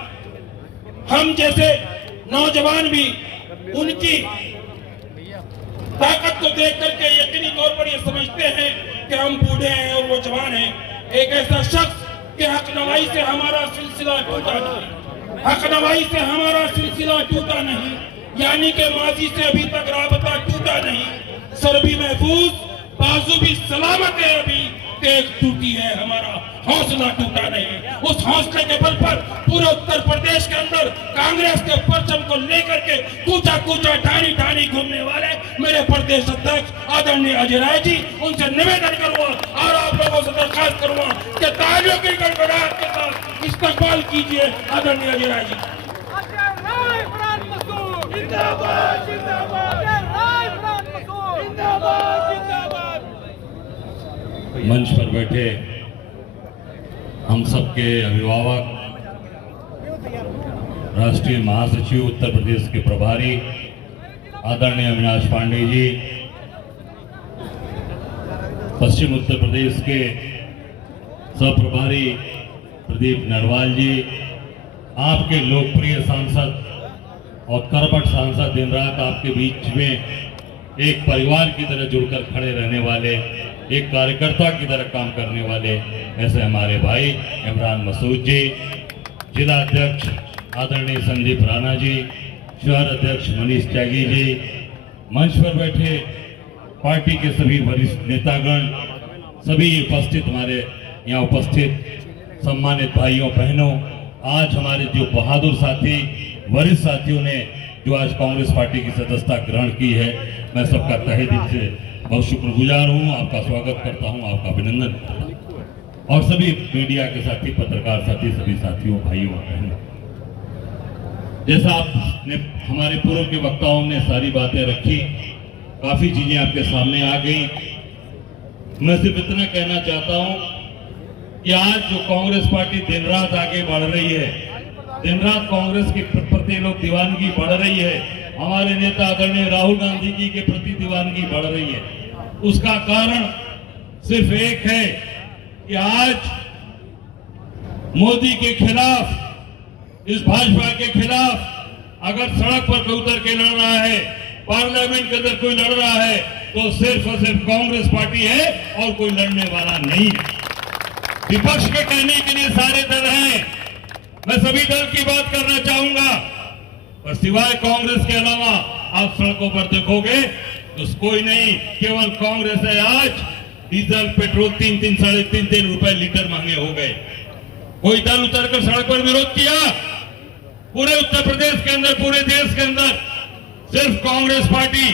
हम जैसे नौजवान भी उनकी ताकत को देख करके यकीनी तौर पर ये समझते हैं कि हम बूढ़े हैं और वो जवान हैं। एक ऐसा शख्स कि हकनवाई से हमारा सिलसिला टूटा नहीं, हकनवाई से हमारा सिलसिला टूटा नहीं, यानी कि माजी से अभी तक राबता टूटा नहीं। सर भी महफूज, बाजू भी सलामत है, अभी तेज टूटी है, हमारा हौसला टूटा नहीं। उस हौसले के बल पर पूरे उत्तर प्रदेश के अंदर कांग्रेस के परचम को लेकर के कूचा कूचा ढानी ढानी घूमने वाले मेरे प्रदेश अध्यक्ष आदरणीय अजय राय जी, उनसे निवेदन करूंगा और आप लोगों से दरखास्त करूंगा कि तालियों की गड़गड़ाहट के साथ इस्तकबाल कीजिए आदरणीय अजय राय जी। मंच पर बैठे हम सबके अभिभावक, राष्ट्रीय महासचिव उत्तर प्रदेश के प्रभारी आदरणीय अविनाश पांडे जी, पश्चिम उत्तर प्रदेश के सहप्रभारी प्रदीप नरवाल जी, आपके लोकप्रिय सांसद और करबट सांसद दिन रात आपके बीच में एक परिवार की तरह जुड़कर खड़े रहने वाले, एक कार्यकर्ता की तरह काम करने वाले ऐसे हमारे भाई इमरान मसूद जी, जिला अध्यक्ष आदरणीय संदीप राणा जी, शहर अध्यक्ष मनीष त्यागी जी, मंच पर बैठे पार्टी के सभी वरिष्ठ नेतागण, सभी उपस्थित हमारे यहाँ उपस्थित सम्मानित भाइयों बहनों, आज हमारे जो बहादुर साथी वरिष्ठ साथियों ने जो आज कांग्रेस पार्टी की सदस्यता ग्रहण की है, मैं सबका तहे दिल से बहुत शुक्रगुजार हूँ, आपका स्वागत करता हूँ, आपका अभिनंदन करता हूँ। और सभी मीडिया के साथी, पत्रकार साथी, सभी साथियों भाइयों बहनों, जैसा आपने हमारे पूर्व के वक्ताओं ने सारी बातें रखी, काफी चीजें आपके सामने आ गई। मैं सिर्फ इतना कहना चाहता हूं कि आज जो कांग्रेस पार्टी दिन रात आगे बढ़ रही है, दिन रात कांग्रेस के प्रति लोग दीवानगी बढ़ रही है, हमारे नेता आदरणीय राहुल गांधी जी के प्रति दीवानगी बढ़ रही है, उसका कारण सिर्फ एक है कि आज मोदी के खिलाफ, इस भाजपा के खिलाफ अगर सड़क पर कोई उतर के लड़ रहा है, पार्लियामेंट के अंदर कोई लड़ रहा है, तो सिर्फ और सिर्फ कांग्रेस पार्टी है और कोई लड़ने वाला नहीं है। विपक्ष के कहने के लिए सारे दल हैं, मैं सभी दल की बात करना चाहूंगा, पर सिवाय कांग्रेस के अलावा आप सड़कों पर देखोगे तो कोई नहीं, केवल कांग्रेस है। आज डीजल पेट्रोल 3-3, 3.5 रुपए लीटर महंगे हो गए। कोई दल उतरकर सड़क पर विरोध किया? पूरे उत्तर प्रदेश के अंदर, पूरे देश के अंदर सिर्फ कांग्रेस पार्टी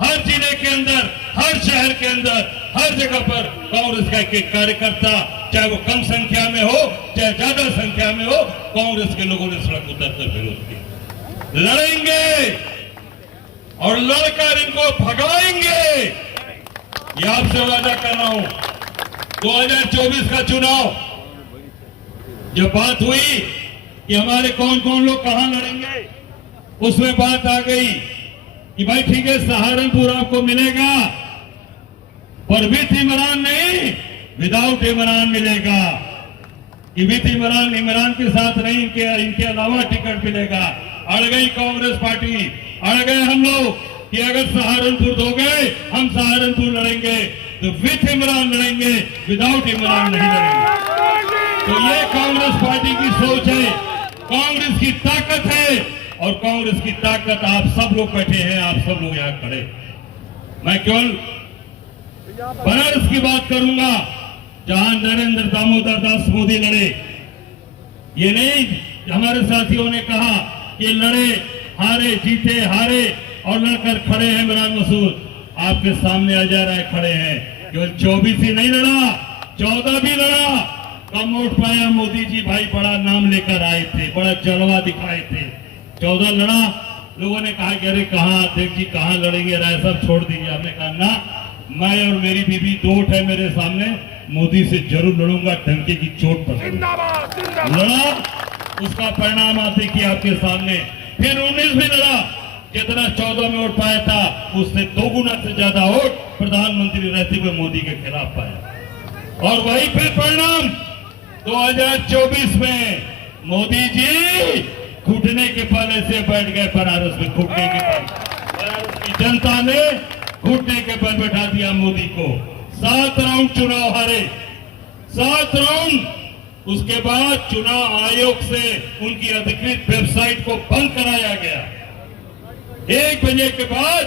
हर जिले के अंदर, हर शहर के अंदर, हर जगह पर कांग्रेस का एक कार्यकर्ता, चाहे वो कम संख्या में हो चाहे ज्यादा संख्या में हो, कांग्रेस के लोगों ने सड़क उतरकर विरोध किया। लड़ेंगे और लड़कर इनको भगाएंगे, ये आपसे वादा कर रहा हूं। 2024 का चुनाव जब बात हुई कि हमारे कौन कौन लोग कहां लड़ेंगे, उसमें बात आ गई कि भाई ठीक है, सहारनपुर आपको मिलेगा, पर विथ इमरान नहीं, विदाउट इमरान मिलेगा। कि विथ इमरान, इमरान के साथ नहीं, इनके अलावा टिकट मिलेगा। अड़ गई कांग्रेस पार्टी, अड़ गए हम लोग कि अगर सहारनपुर दोगे हम सहारनपुर लड़ेंगे, तो विथ इमरान लड़ेंगे, विदाउट इमरान नहीं लड़ेंगे। तो ये कांग्रेस पार्टी की सोच है, कांग्रेस की ताकत है, और कांग्रेस की ताकत आप सब लोग बैठे हैं, आप सब लोग यहां खड़े। मैं केवल बनारस की बात करूंगा, जहां नरेंद्र दामोदर दास मोदी लड़े। ये नहीं हमारे साथियों ने कहा कि लड़े, हारे, जीते, हारे और लड़कर खड़े हैं इमरान मसूद। आपके सामने अजय राय खड़े हैं, केवल 24 ही नहीं लड़ा, 14 भी लड़ा। कम वोट पाया मोदी जी, भाई बड़ा नाम लेकर आए थे, बड़ा जलवा दिखाए थे। 14 लड़ा, लोगों ने कहा कि अरे कहाँ अध्यक्ष जी, कहाँ लड़ेंगे, राय साहब छोड़ दीजिए। हमने कहा ना, मैं और मेरी बीबी 2 वोट है मेरे सामने, मोदी से जरूर लड़ूंगा, डंके की चोट पर लड़ा। उसका परिणाम आप देखिए आपके सामने। फिर 19 भी लड़ा, जितना 14 में वोट पाया था उससे 2 गुना से ज्यादा वोट प्रधानमंत्री रहते हुए मोदी के खिलाफ पाया। और वही फिर परिणाम 2024 में मोदी जी घुटने के पहले से बैठ गए बनारस में, घुटने के पहले बनारस की जनता ने घुटने के बल बैठा दिया मोदी को। 7 राउंड चुनाव हारे, 7 राउंड। उसके बाद चुनाव आयोग से उनकी अधिकृत वेबसाइट को बंद कराया गया। 1 बजे के बाद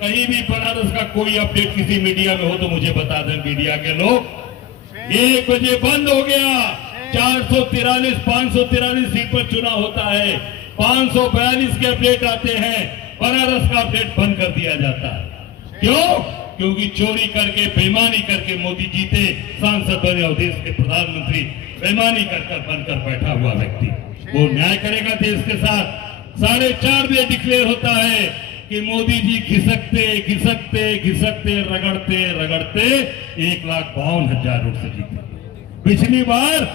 कहीं भी बनारस का कोई अपडेट किसी मीडिया में हो तो मुझे बता दें मीडिया के लोग। 1 बजे बंद हो गया। 443, 543 सीट पर चुनाव होता है, 542 के अपडेट आते हैं, बनारस का अपडेट बंद कर दिया जाता है। क्यों? क्योंकि चोरी करके, बेईमानी करके मोदी जीते, सांसद बने और देश के प्रधानमंत्री बेईमानी कर बनकर बैठा हुआ व्यक्ति, वो न्याय करेगा देश के साथ। 4:30 बजे डिक्लेयर होता है कि मोदी जी घिसकते घिसकते घिसकते रगड़ते रगड़ते 1,52,000 वोट से जीते। पिछली बार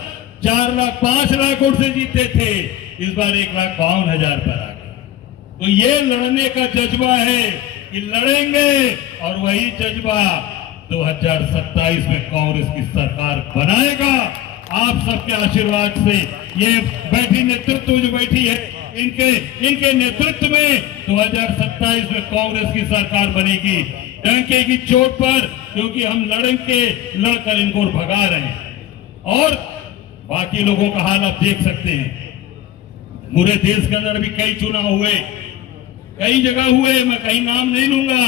4 लाख 5 लाख वोट से जीते थे, इस बार 1,52,000 पर आ गए। तो ये लड़ने का जज्बा है कि लड़ेंगे, और वही जज्बा 2027 में कांग्रेस की सरकार बनाएगा। आप सबके आशीर्वाद से ये बैठी नेतृत्व जो बैठी है, इनके नेतृत्व में 2027 में कांग्रेस की सरकार बनेगी, डंके की चोट पर, क्योंकि हम लड़कर इनको भगा रहे हैं। और बाकी लोगों का हाल आप देख सकते हैं, पूरे देश के अंदर अभी कई चुनाव हुए, कई जगह हुए, मैं कहीं नाम नहीं लूंगा,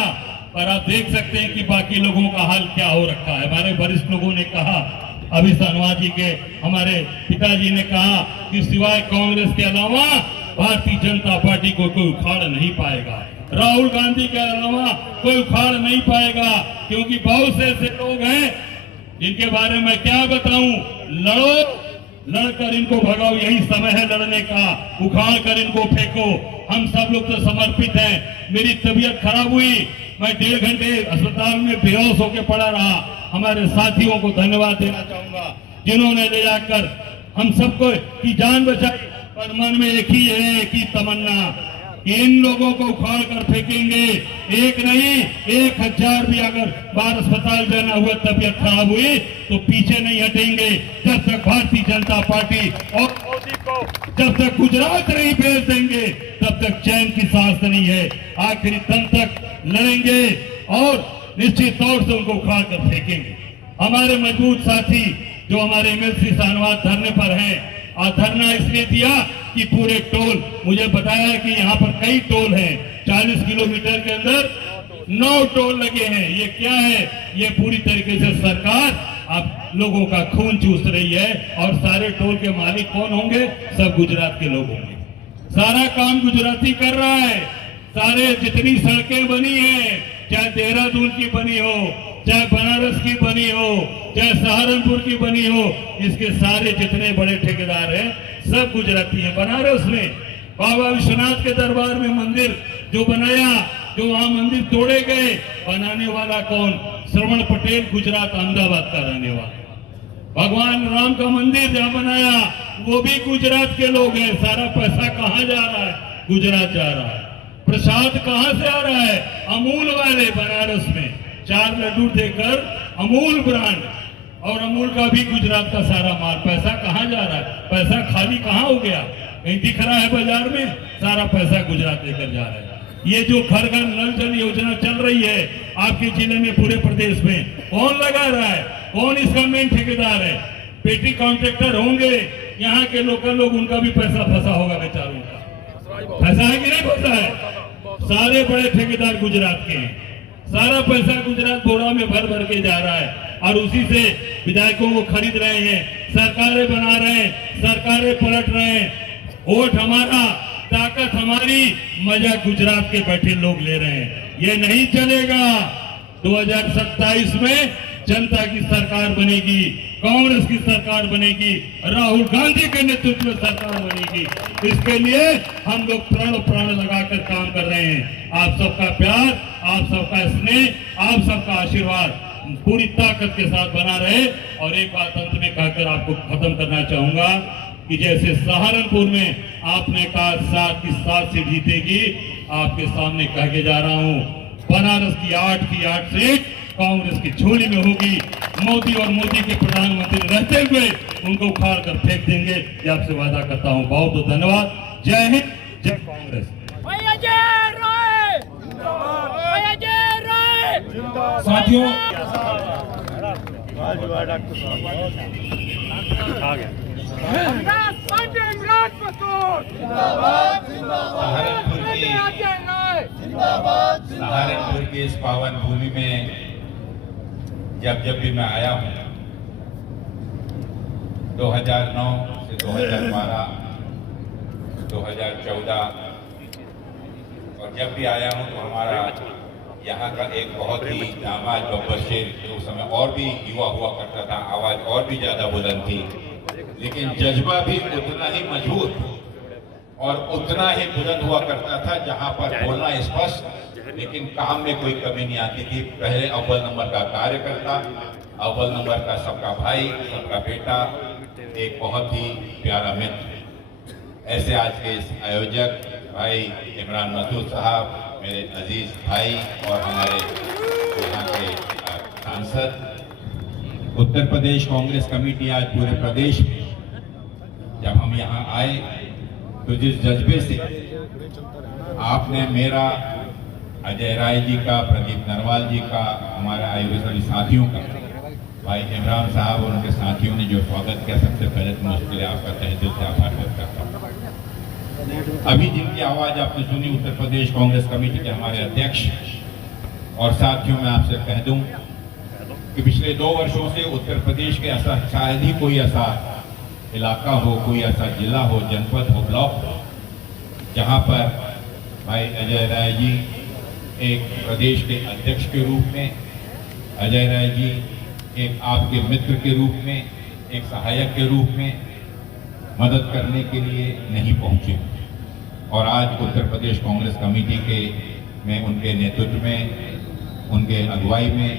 पर आप देख सकते हैं कि बाकी लोगों का हाल क्या हो रखा है। हमारे वरिष्ठ लोगों ने कहा, अभी सानवा जी के हमारे पिताजी ने कहा कि सिवाय कांग्रेस के अलावा भारतीय जनता पार्टी को कोई उखाड़ नहीं पाएगा, राहुल गांधी के अलावा कोई उखाड़ नहीं पाएगा, क्योंकि बहुत से ऐसे लोग हैं जिनके बारे में क्या बताऊं। लड़कर इनको भगाओ, यही समय है लड़ने का, उखाड़ कर इनको फेंको। हम सब लोग तो समर्पित हैं। मेरी तबीयत खराब हुई, मैं 1.5 घंटे अस्पताल में बेहोश होकर पड़ा रहा। हमारे साथियों को धन्यवाद देना चाहूंगा जिन्होंने ले जाकर हम सबको की जान बचाई, पर मन में एक ही तमन्ना कि इन लोगों को उखाड़ कर फेंकेंगे। एक नहीं 1000 भी अगर बाहर अस्पताल जाना हुआ, तबीयत खराब हुई तो पीछे नहीं हटेंगे। जब तक भारतीय जनता पार्टी और मोदी को जब तक गुजरात नहीं भेज देंगे, तब तक चैन की सांस नहीं है। आखिरी दम तक लड़ेंगे और निश्चित तौर से उनको उखाड़ कर फेंकेंगे। हमारे मजबूत साथी जो हमारे एमएलसी सानवा धरने पर हैं, और धरना इसलिए दिया कि पूरे टोल, मुझे बताया कि यहाँ पर कई टोल हैं, 40 किलोमीटर के अंदर 9 टोल लगे हैं। ये क्या है? ये पूरी तरीके से सरकार आप लोगों का खून चूस रही है। और सारे टोल के मालिक कौन होंगे? सब गुजरात के लोग होंगे। सारा काम गुजराती कर रहा है। सारे जितनी सड़कें बनी हैं, चाहे देहरादून की बनी हो, चाहे बनारस की बनी हो, चाहे सहारनपुर की बनी हो, इसके सारे जितने बड़े ठेकेदार हैं सब गुजराती हैं। बनारस में बाबा विश्वनाथ के दरबार में मंदिर जो बनाया, जो वहां मंदिर तोड़े गए, बनाने वाला कौन? श्रवण पटेल, गुजरात अहमदाबाद का रहने वाला। भगवान राम का मंदिर जहां बनाया वो भी गुजरात के लोग हैं। सारा पैसा कहां जा रहा है? गुजरात जा रहा है। प्रसाद कहां से आ रहा है? अमूल वाले बनारस में 4 लड्डू देकर अमूल ब्रांड, और अमूल का भी गुजरात का सारा माल। पैसा कहां जा रहा है? पैसा खाली कहां हो गया? कहीं दिख रहा है बाजार में? सारा पैसा गुजरात लेकर जा रहा है। ये जो घर घर नल जल योजना चल रही है आपके जिले में, पूरे प्रदेश में, कौन लगा रहा है? कौन इसका मेन ठेकेदार है? पेटी कॉन्ट्रैक्टर होंगे यहाँ के लोकल लोग, उनका भी पैसा फंसा होगा बेचारों का। फंसा है कि नहीं फंसा है? सारे बड़े ठेकेदार गुजरात के हैं। सारा पैसा गुजरात बोरा में भर भर के जा रहा है, और उसी से विधायकों को खरीद रहे हैं, सरकारें बना रहे हैं, सरकारें पलट रहे हैं। वोट हमारा, ताकत हमारी, मजा गुजरात के बैठे लोग ले रहे हैं। ये नहीं चलेगा। 2027 में जनता की सरकार बनेगी, कांग्रेस की सरकार बनेगी, राहुल गांधी के नेतृत्व में सरकार बनेगी। इसके लिए हम लोग प्राण लगाकर काम कर रहे हैं। आप सबका प्यार, आप सबका स्नेह, आप सबका आशीर्वाद पूरी ताकत के साथ बना रहे। और एक बात अंत में कहकर आपको खत्म करना चाहूंगा कि जैसे सहारनपुर में आपने कहा 7 की 7 सीट जीतेगी, आपके सामने कह के जा रहा हूं, बनारस की 8 की 8 सीट कांग्रेस की झोली में होगी। मोदी और मोदी के प्रधानमंत्री रहते हुए उनको उखाड़ कर फेंक देंगे, ये आपसे वादा करता हूं। बहुत बहुत धन्यवाद। जय हिंद, जय कांग्रेस। साथियों, सहारनपुर की इस पावन भूमि में जब भी मैं आया हूं, 2009 से 2012, 2014, और जब भी आया हूं तो हमारा यहाँ का एक बहुत ही दामाद बब्बर शेर, जो उस समय और भी युवा हुआ करता था, आवाज और भी ज्यादा बुलंद थी, लेकिन जज्बा भी उतना ही मजबूत और उतना ही बुलंद हुआ करता था। जहाँ पर बोलना स्पष्ट, लेकिन काम में कोई कमी नहीं आती थी। पहले अव्वल नंबर का कार्यकर्ता, अव्वल नंबर का सबका भाई, सबका बेटा, एक बहुत ही प्यारा मित्र। ऐसे आज के इस आयोजक भाई इमरान मसूद साहब, मेरे अजीज भाई और हमारे यहाँ के सांसद, उत्तर प्रदेश कांग्रेस कमेटी आज पूरे प्रदेश में, जब हम यहाँ आए तो जिस जज्बे से आपने मेरा, अजय राय जी का, प्रदीप नरवाल जी का, हमारे आयुर्वेद साथियों का, भाई इमरान साहब और उनके साथियों ने जो स्वागत किया, सबसे पहले तो मुझके लिए आपका तहे दिल से आभार व्यक्त करता हूँ। अभी जिनकी आवाज आपने सुनी, उत्तर प्रदेश कांग्रेस कमेटी के हमारे अध्यक्ष और साथियों, मैं आपसे कह दूं कि पिछले 2 वर्षों से उत्तर प्रदेश के ऐसा शायद ही कोई ऐसा इलाका हो, कोई ऐसा जिला हो, जनपद हो, ब्लॉक हो, जहां पर भाई अजय राय जी एक प्रदेश के अध्यक्ष के रूप में, अजय राय जी एक आपके मित्र के रूप में, एक सहायक के रूप में मदद करने के लिए नहीं पहुंचे। और आज उत्तर प्रदेश कांग्रेस कमेटी के में उनके नेतृत्व में, उनके अगुवाई में,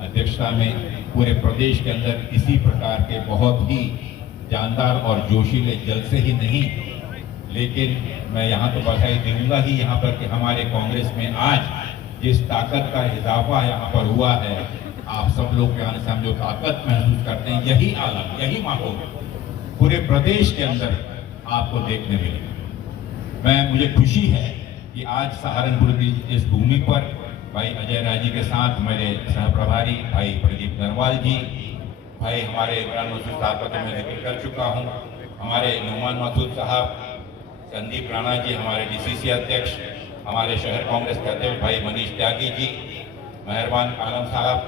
अध्यक्षता में पूरे प्रदेश के अंदर इसी प्रकार के बहुत ही जानदार और जोशीले जलसे ही नहीं, लेकिन मैं यहाँ तो बधाई दूंगा ही यहाँ पर कि हमारे कांग्रेस में आज जिस ताकत का इजाफा यहाँ पर हुआ है, आप सब लोग के आने से हम जो ताकत महसूस करते हैं, यही आलम, यही माहौल पूरे प्रदेश के अंदर आपको देखने मिलेगा। मुझे खुशी है कि आज सहारनपुर की इस भूमि पर भाई अजय राय जी के साथ मेरे सह प्रभारी भाई प्रदीप नरवाल जी, भाई हमारे इमरान मसूद साहब का तो मैं जिक्र कर चुका हूँ, हमारे नुमान मसूद साहब, संदीप राणा जी हमारे डीसीसी अध्यक्ष, हमारे शहर कांग्रेस के अध्यक्ष भाई मनीष त्यागी जी, मेहरबान आलम साहब,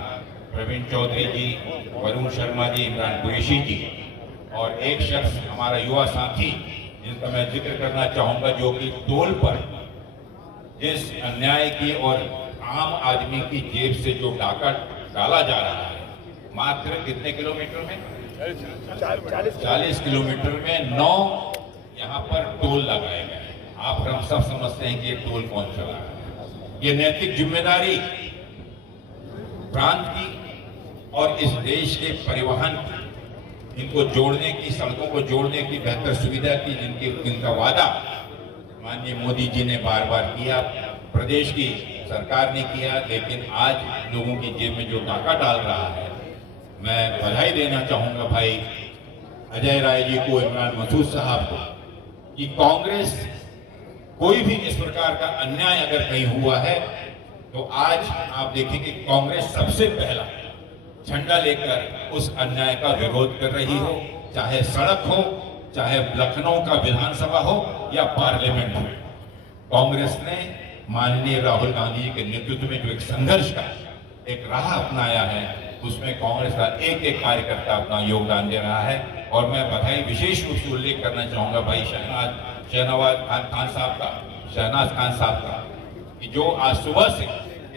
प्रवीण चौधरी जी, वरुण शर्मा जी, इमरान कुरैशी जी, और एक शख्स हमारा युवा साथी जिनका मैं जिक्र करना चाहूँगा, जो कि टोल पर जिस अन्याय की और आम आदमी की जेब से जो डाका डाला जा रहा है, मात्र कितने किलोमीटर में, 40 किलोमीटर में 9 यहाँ पर टोल लगाए गए। आप हम सब समझते हैं कि ये टोल कौन चला है। ये नैतिक जिम्मेदारी प्रांत की और इस देश के परिवहन की, इनको जोड़ने की, सड़कों को जोड़ने की, बेहतर सुविधा की जिनका वादा माननीय मोदी जी ने बार बार किया, प्रदेश की सरकार ने किया, लेकिन आज लोगों की जेब में जो डाका डाल रहा है, मैं बधाई देना चाहूंगा भाई अजय राय जी को, इमरान मसूद साहब को, कि कांग्रेस कोई भी इस प्रकार का अन्याय अगर कहीं हुआ है तो आज आप देखेंगे कांग्रेस सबसे पहला झंडा लेकर उस अन्याय का विरोध कर रही हो, चाहे सड़क हो, चाहे लखनऊ का विधानसभा हो या पार्लियामेंट हो। कांग्रेस ने माननीय राहुल गांधी जी के नेतृत्व में जो एक संघर्ष का एक राह अपनाया है, उसमें कांग्रेस का एक एक कार्यकर्ता अपना योगदान दे रहा है। और मैं बधाई विशेष रूप से उल्लेख करना चाहूंगा भाई शहनाज खान साहब का, कि जो आज सुबह से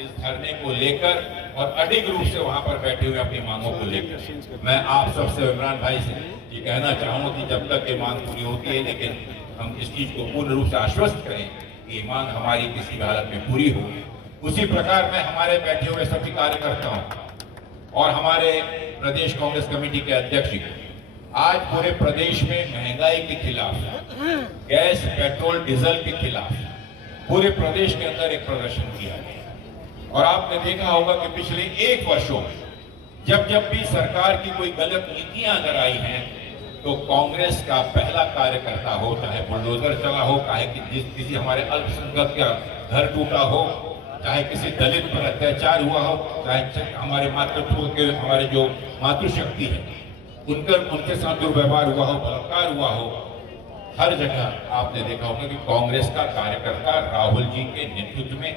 इस धरने को लेकर और अडिग रूप से वहां पर बैठे हुए अपनी मांगों को लेकर, मैं आप सबसे, इमरान भाई से ये कहना चाहूंगा कि जब तक ये मांग पूरी होती है, लेकिन हम इस चीज को पूर्ण रूप से आश्वस्त करें कि मांग हमारी किसी भी हालत में पूरी हो। उसी प्रकार में हमारे बैठे हुए सभी कार्यकर्ताओं और हमारे प्रदेश कांग्रेस कमेटी के अध्यक्ष, आज पूरे प्रदेश में महंगाई के खिलाफ, गैस, पेट्रोल, डीजल के खिलाफ पूरे प्रदेश के अंदर एक प्रदर्शन किया गया। और आपने देखा होगा कि पिछले 1 वर्षों में जब जब भी सरकार की कोई गलत नीतियां अगर आई हैं, तो कांग्रेस का पहला कार्यकर्ता हो, चाहे बुलडोजर चला हो, चाहे किसी हमारे अल्पसंख्यक का घर टूटा हो, चाहे किसी दलित पर अत्याचार हुआ हो, चाहे हमारे मातृत्व के हमारे जो मातृशक्ति है उनके साथ दुर्व्यवहार हुआ हो, बलात्कार हुआ हो, हर जगह आपने देखा होगा कि कांग्रेस का कार्यकर्ता राहुल जी के नेतृत्व में,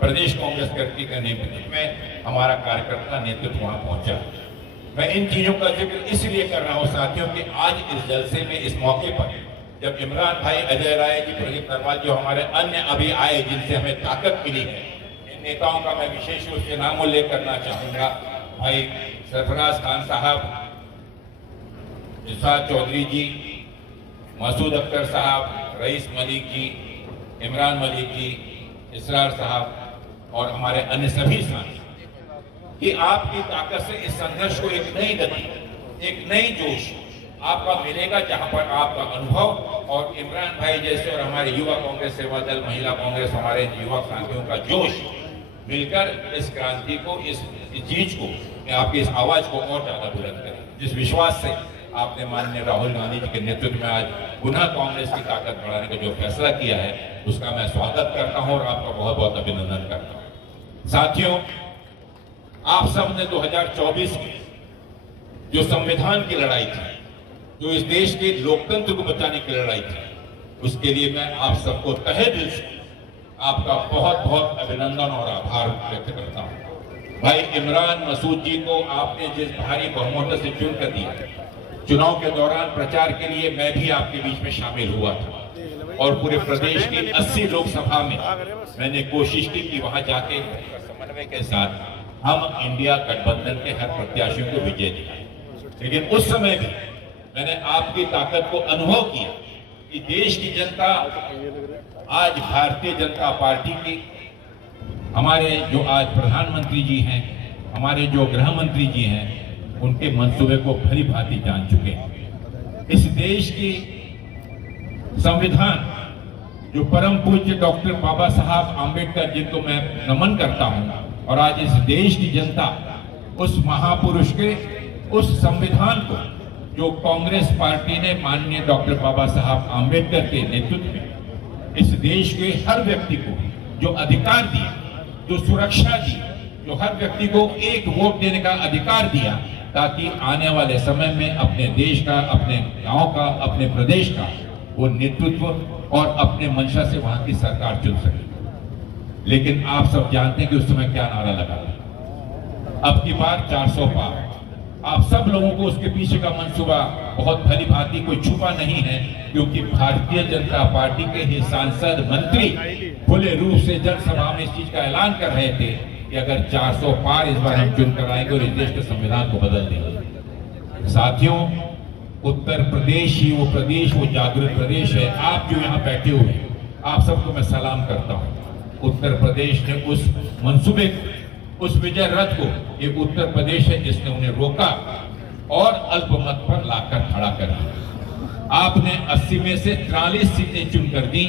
प्रदेश कांग्रेस कमेटी के नेतृत्व में हमारा कार्यकर्ता नेतृत्व वहां पहुंचा। मैं इन चीजों का जिक्र इसलिए कर रहा हूं साथियों कि आज इस जलसे में, इस मौके पर, जब इमरान भाई, अजय राय जी, प्रदीप नरवाल, जो हमारे अन्य अभी आए जिनसे हमें ताकत मिली है, इन नेताओं का मैं विशेष रूप से नाम उल्लेख करना चाहूंगा। भाई सरफराज खान साहब, इरशाद चौधरी जी, मसूद अख्तर साहब, रईस मलिक जी, इमरान मलिक जी, इसरार साहब और हमारे अन्य सभी साथी, कि आपकी ताकत से इस संघर्ष को एक नई गति, एक नई जोश आपका मिलेगा, जहां पर आपका अनुभव और इमरान भाई जैसे और हमारे युवा कांग्रेस सेवा दल, महिला कांग्रेस, हमारे युवा साथियों का जोश मिलकर इस क्रांति को, इस चीज को, आपकी इस आवाज को और ज्यादा बुलंद करें। जिस विश्वास से आपने माननीय राहुल गांधी जी के नेतृत्व में आज पुनः कांग्रेस की ताकत बढ़ाने का जो फैसला किया है उसका मैं स्वागत करता हूं और आपका बहुत बहुत अभिनंदन करता हूं। साथियों, आप सब ने 2024 की जो संविधान की लड़ाई थी, जो इस देश के लोकतंत्र को बचाने की लड़ाई थी, उसके लिए मैं आप सबको तहे दिल से आपका बहुत बहुत अभिनंदन और आभार व्यक्त करता हूं। भाई इमरान मसूद जी को आपने जिस भारी बहुमत से चुन कर दिया, चुनाव के दौरान प्रचार के लिए मैं भी आपके बीच में शामिल हुआ था और पूरे प्रदेश की 80 लोकसभा में मैंने कोशिश की कि वहां जाके समन्वय के साथ हम इंडिया गठबंधन के हर प्रत्याशियों को विजय दिलाएं। लेकिन उस समय भी मैंने आपकी ताकत को अनुभव किया कि देश की जनता आज भारतीय जनता पार्टी की, हमारे जो आज प्रधानमंत्री जी हैं, हमारे जो गृह मंत्री जी हैं, उनके मंसूबे को भली भांति जान चुके हैं। इस देश की संविधान जो परम पूज्य डॉक्टर बाबा साहब आम्बेडकर जी को मैं नमन करता हूं, और आज इस देश की जनता उस महापुरुष के उस संविधान को जो कांग्रेस पार्टी ने माननीय डॉक्टर बाबा साहब आम्बेडकर के नेतृत्व में इस देश के हर व्यक्ति को जो अधिकार दिया, जो सुरक्षा दी, जो हर व्यक्ति को एक वोट देने का अधिकार दिया, ताकि आने वाले समय में अपने देश का, अपने गांव का, अपने प्रदेश का वो नेतृत्व और अपने मंशा से वहां की सरकार चुन सके। लेकिन आप सब जानते हैं कि उस समय क्या नारा लगा था, अब की बार 400 पार। आप सब लोगों को उसके पीछे का मंसूबा बहुत भली भांति कोई छुपा नहीं है, क्योंकि भारतीय जनता पार्टी के ही सांसद, मंत्री खुले रूप से जनसभा में इस चीज का ऐलान कर रहे थे कि अगर 400 पार इस बार हम चुन कर आएंगे और इस देश के संविधान को बदल देंगे। साथियों, उत्तर प्रदेश ही वो प्रदेश, वो जागृत प्रदेश है। आप जो यहाँ बैठे हुए हैं, आप सबको मैं सलाम करता हूँ। उत्तर प्रदेश ने उस मंसूबे, उस विजय रथ को, ये उत्तर प्रदेश है जिसने उन्हें रोका और अल्पमत पर लाकर खड़ा कर दिया। आपने 80 में से 43 सीटें चुनकर दी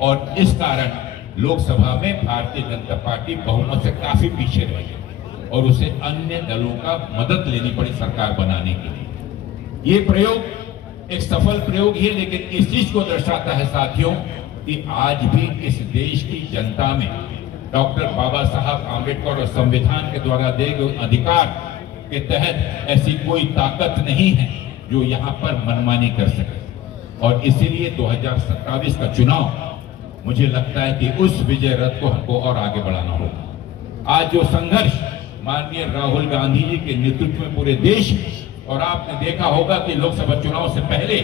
और इस कारण लोकसभा में भारतीय जनता पार्टी बहुमत से काफी पीछे रह गई और उसे अन्य दलों का मदद लेनी पड़ी सरकार बनाने के लिए। ये प्रयोग एक सफल प्रयोग ही है, लेकिन इस चीज को दर्शाता है साथियों कि आज भी इस देश की जनता में डॉक्टर बाबा साहब आम्बेडकर और संविधान के द्वारा दिए गए अधिकार के तहत ऐसी कोई ताकत नहीं है जो यहाँ पर मनमानी कर सके। और इसीलिए 2027 का चुनाव, मुझे लगता है कि उस विजय रथ को हमको और आगे बढ़ाना होगा। आज जो संघर्ष माननीय राहुल गांधी जी के नेतृत्व में पूरे देश में, और आपने देखा होगा कि लोकसभा चुनाव से पहले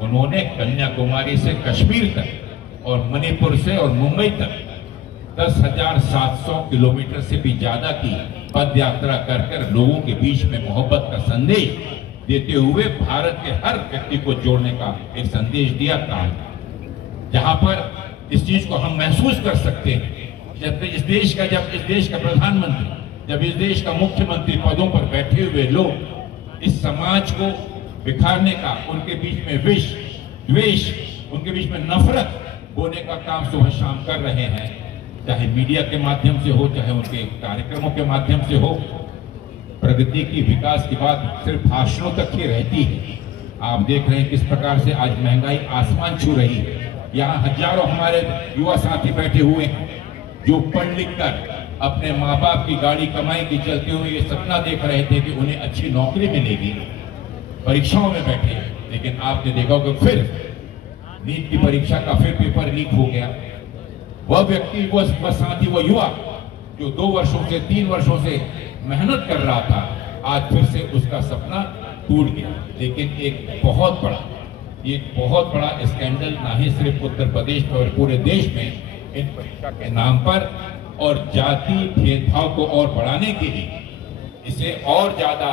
उन्होंने कन्याकुमारी से कश्मीर तक और मणिपुर से और मुंबई तक 10,700 किलोमीटर से भी ज्यादा की पद यात्रा कर लोगों के बीच में मोहब्बत का संदेश देते हुए भारत के हर व्यक्ति को जोड़ने का एक संदेश दिया था, जहां पर इस चीज को हम महसूस कर सकते हैं। जब इस देश का प्रधानमंत्री, जब इस देश का मुख्यमंत्री पदों पर बैठे हुए लोग इस समाज को बिखारने का, उनके बीच में विष, द्वेष, उनके बीच में नफरत बोने का काम सुबह शाम कर रहे हैं, चाहे मीडिया के माध्यम से हो, चाहे उनके कार्यक्रमों के माध्यम से हो। प्रगति की, विकास की बात सिर्फ भाषणों तक ही रहती है। आप देख रहे हैं किस प्रकार से आज महंगाई आसमान छू रही है। यहाँ हजारों हमारे युवा साथी बैठे हुए हैं जो पढ़ लिख कर अपने माँ बाप की गाड़ी कमाई की चलते हुए ये सपना देख रहे थे कि उन्हें अच्छी नौकरी मिलेगी, परीक्षाओं में बैठे। लेकिन आपने देखा होगा फिर नीट की परीक्षा का फिर पेपर लीक हो गया। वह व्यक्ति, वह साथी, वह युवा जो 2 वर्षों से 3 वर्षों से मेहनत कर रहा था, आज फिर से उसका सपना टूट गया। लेकिन एक बहुत बड़ा स्कैंडल ना ही सिर्फ उत्तर प्रदेश में और पूरे देश में इन परीक्षा के नाम पर और जाति भेदभाव को और बढ़ाने के लिए इसे और ज्यादा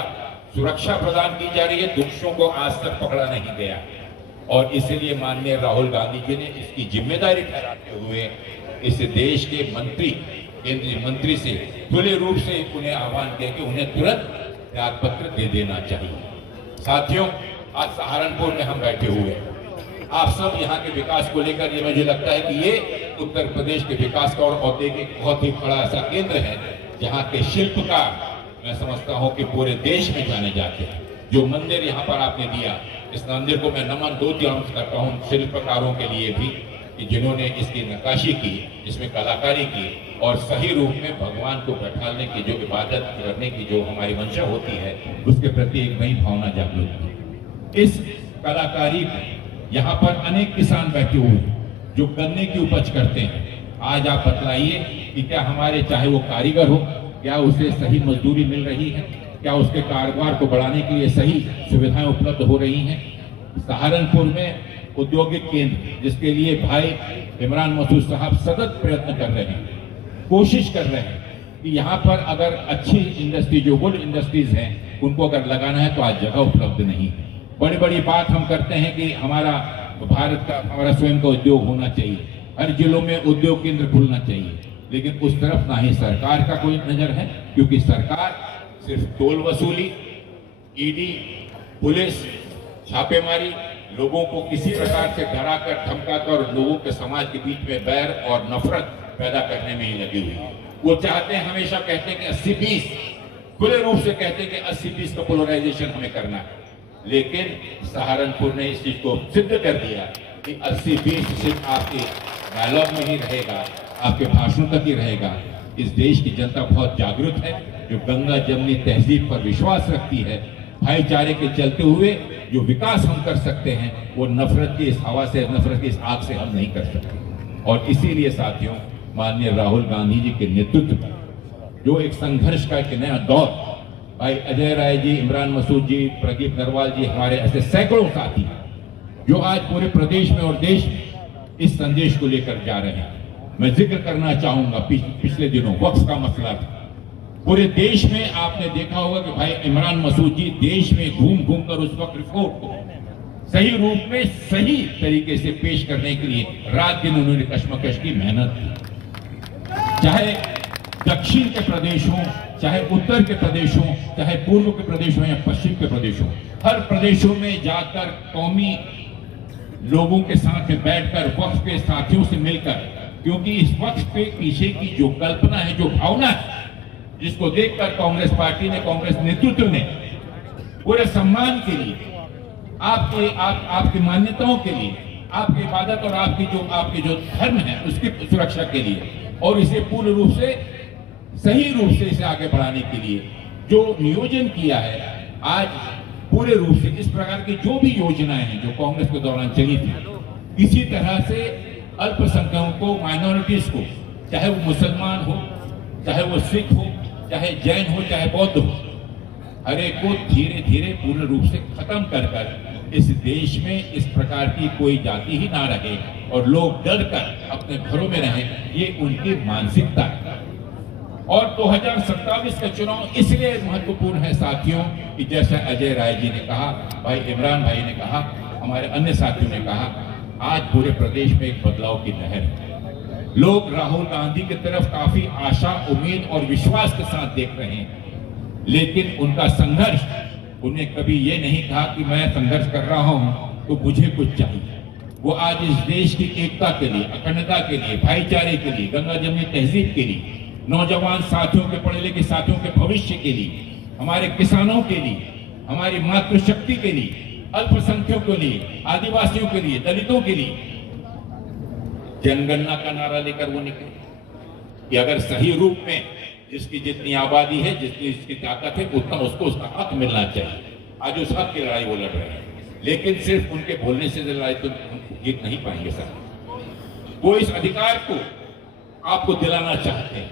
सुरक्षा प्रदान की जा रही है। दोषियों को आज तक पकड़ा नहीं गया और इसीलिए माननीय राहुल गांधी जी ने इसकी जिम्मेदारी ठहराते हुए इस देश के मंत्री, केंद्रीय मंत्री से खुले रूप से उन्हें आह्वान किया कि उन्हें तुरंत त्यागपत्र दे देना चाहिए। साथियों, आज सहारनपुर में हम बैठे हुए हैं, आप सब यहाँ के विकास को लेकर, ये मुझे लगता है कि ये उत्तर प्रदेश के विकास का और औद्योगिक बहुत ही बड़ा ऐसा केंद्र है जहाँ के शिल्पकार मैं समझता हूँ कि पूरे देश में जाने जाते हैं। जो मंदिर यहाँ पर आपने दिया, इस मंदिर को मैं नमन दो अंश करता हूँ शिल्पकारों के लिए भी कि जिन्होंने इसकी नक्काशी की, इसमें कलाकारी की और सही रूप में भगवान को बैठाने की, जो इबादत करने की जो हमारी मंशा होती है, उसके प्रति एक नई भावना जागृत की। इस कलाकारी को यहाँ पर अनेक किसान बैठे हुए हैं जो गन्ने की उपज करते हैं। आज आप बतलाइए कि क्या हमारे चाहे वो कारीगर हो, क्या उसे सही मजदूरी मिल रही है, क्या उसके कारोबार को बढ़ाने के लिए सही सुविधाएं उपलब्ध हो रही हैं। सहारनपुर में औद्योगिक केंद्र, जिसके लिए भाई इमरान मसूद साहब सतत प्रयत्न कर रहे हैं, कोशिश कर रहे हैं कि यहाँ पर अगर अच्छी इंडस्ट्री, जो वुड इंडस्ट्रीज हैं, उनको अगर लगाना है तो आज जगह उपलब्ध नहीं है। बड़ी बड़ी बात हम करते हैं कि हमारा भारत का, हमारा स्वयं का उद्योग होना चाहिए, हर जिलों में उद्योग केंद्र खुलना चाहिए, लेकिन उस तरफ ना ही सरकार का कोई नजर है, क्योंकि सरकार सिर्फ टोल वसूली, ईडी, पुलिस, छापेमारी, लोगों को किसी प्रकार से डराकर धमकाकर और लोगों के समाज के बीच में बैर और नफरत पैदा करने में ही लगी हुई है। वो चाहते हैं, हमेशा कहते हैं कि 80-20, खुले रूप से कहते हैं कि 80-20 का पोलराइजेशन हमें करना है, लेकिन सहारनपुर ने इस चीज को सिद्ध कर दिया कि 80-20 सिर्फ आपके डायलॉग में ही रहेगा, आपके भाषणों तक ही रहेगा। इस देश की जनता बहुत जागरूक है, जो गंगा जमनी तहजीब पर विश्वास रखती है। भाईचारे के चलते हुए जो विकास हम कर सकते हैं, वो नफरत की इस हवा से, नफरत की इस आग से हम नहीं कर सकते। और इसीलिए साथियों, माननीय राहुल गांधी जी के नेतृत्व में जो एक संघर्ष का एक नया दौर, भाई अजय राय जी, इमरान मसूद जी, प्रदीप नरवाल जी, हमारे ऐसे सैकड़ों साथी जो आज पूरे प्रदेश में और देश में इस संदेश को लेकर जा रहे हैं। मैं जिक्र करना चाहूंगा, पिछले दिनों वक्फ का मसला था। पूरे देश में आपने देखा होगा कि भाई इमरान मसूद जी देश में घूम घूम कर उस वक्त रिपोर्ट को सही रूप में, सही तरीके से पेश करने के लिए रात दिन उन्होंने कश्मकश की मेहनत की। चाहे दक्षिण के प्रदेश हों, चाहे उत्तर के प्रदेश हों, चाहे पूर्व के प्रदेश हों या पश्चिम के प्रदेश हों, हर प्रदेशों में जाकर कौमी लोगों के साथ में बैठकर वक्फ के साथियों से मिलकर, क्योंकि इस वक्फ के पीछे की जो कल्पना है, जो भावना है, जिसको देखकर कांग्रेस पार्टी ने, कांग्रेस नेतृत्व ने पूरे सम्मान के लिए, आपकी मान्यताओं के लिए, आपकी इबादत और आपके जो धर्म है उसकी सुरक्षा के लिए, और इसे पूर्ण रूप से, सही रूप से इसे आगे बढ़ाने के लिए जो नियोजन किया है, आज पूरे रूप से इस प्रकार की जो भी योजनाएं हैं जो कांग्रेस के दौरान चली थी, इसी तरह से अल्पसंख्यकों, माइनॉरिटीज को, चाहे वो मुसलमान हो, चाहे वो सिख हो, चाहे जैन हो, चाहे बौद्ध हो, हर एक को धीरे धीरे पूर्ण रूप से खत्म कर इस देश में इस प्रकार की कोई जाति ही ना रहे और लोग डर कर अपने घरों में रहें, ये उनकी मानसिकता है। और 2027 का चुनाव इसलिए महत्वपूर्ण है साथियों कि जैसा अजय राय जी ने कहा, भाई इमरान भाई ने कहा, हमारे अन्य साथियों ने कहा, आज पूरे प्रदेश में एक बदलाव की लहर है। लोग राहुल गांधी की तरफ काफी आशा, उम्मीद और विश्वास के साथ देख रहे हैं, लेकिन उनका संघर्ष, उन्हें कभी ये नहीं कहा कि मैं संघर्ष कर रहा हूं तो मुझे कुछ चाहिए। वो आज इस देश की एकता के लिए, अखंडता के लिए, भाईचारे के लिए, गंगा जमनी तहजीब के लिए, नौजवान साथियों के, पढ़े लिखे साथियों के भविष्य के लिए, हमारे किसानों के लिए, हमारी मातृशक्ति के लिए, अल्पसंख्यकों के लिए, आदिवासियों के लिए, दलितों के लिए जनगणना का नारा लेकर वो निकले कि अगर सही रूप में जिसकी जितनी आबादी है, जितनी इसकी ताकत है, उतना उसको उसका हक मिलना चाहिए। आज उस हक की लड़ाई वो लड़ रहे हैं, लेकिन सिर्फ उनके बोलने से लड़ाई तो जीत नहीं पाएंगे सर। वो इस अधिकार को आपको दिलाना चाहते हैं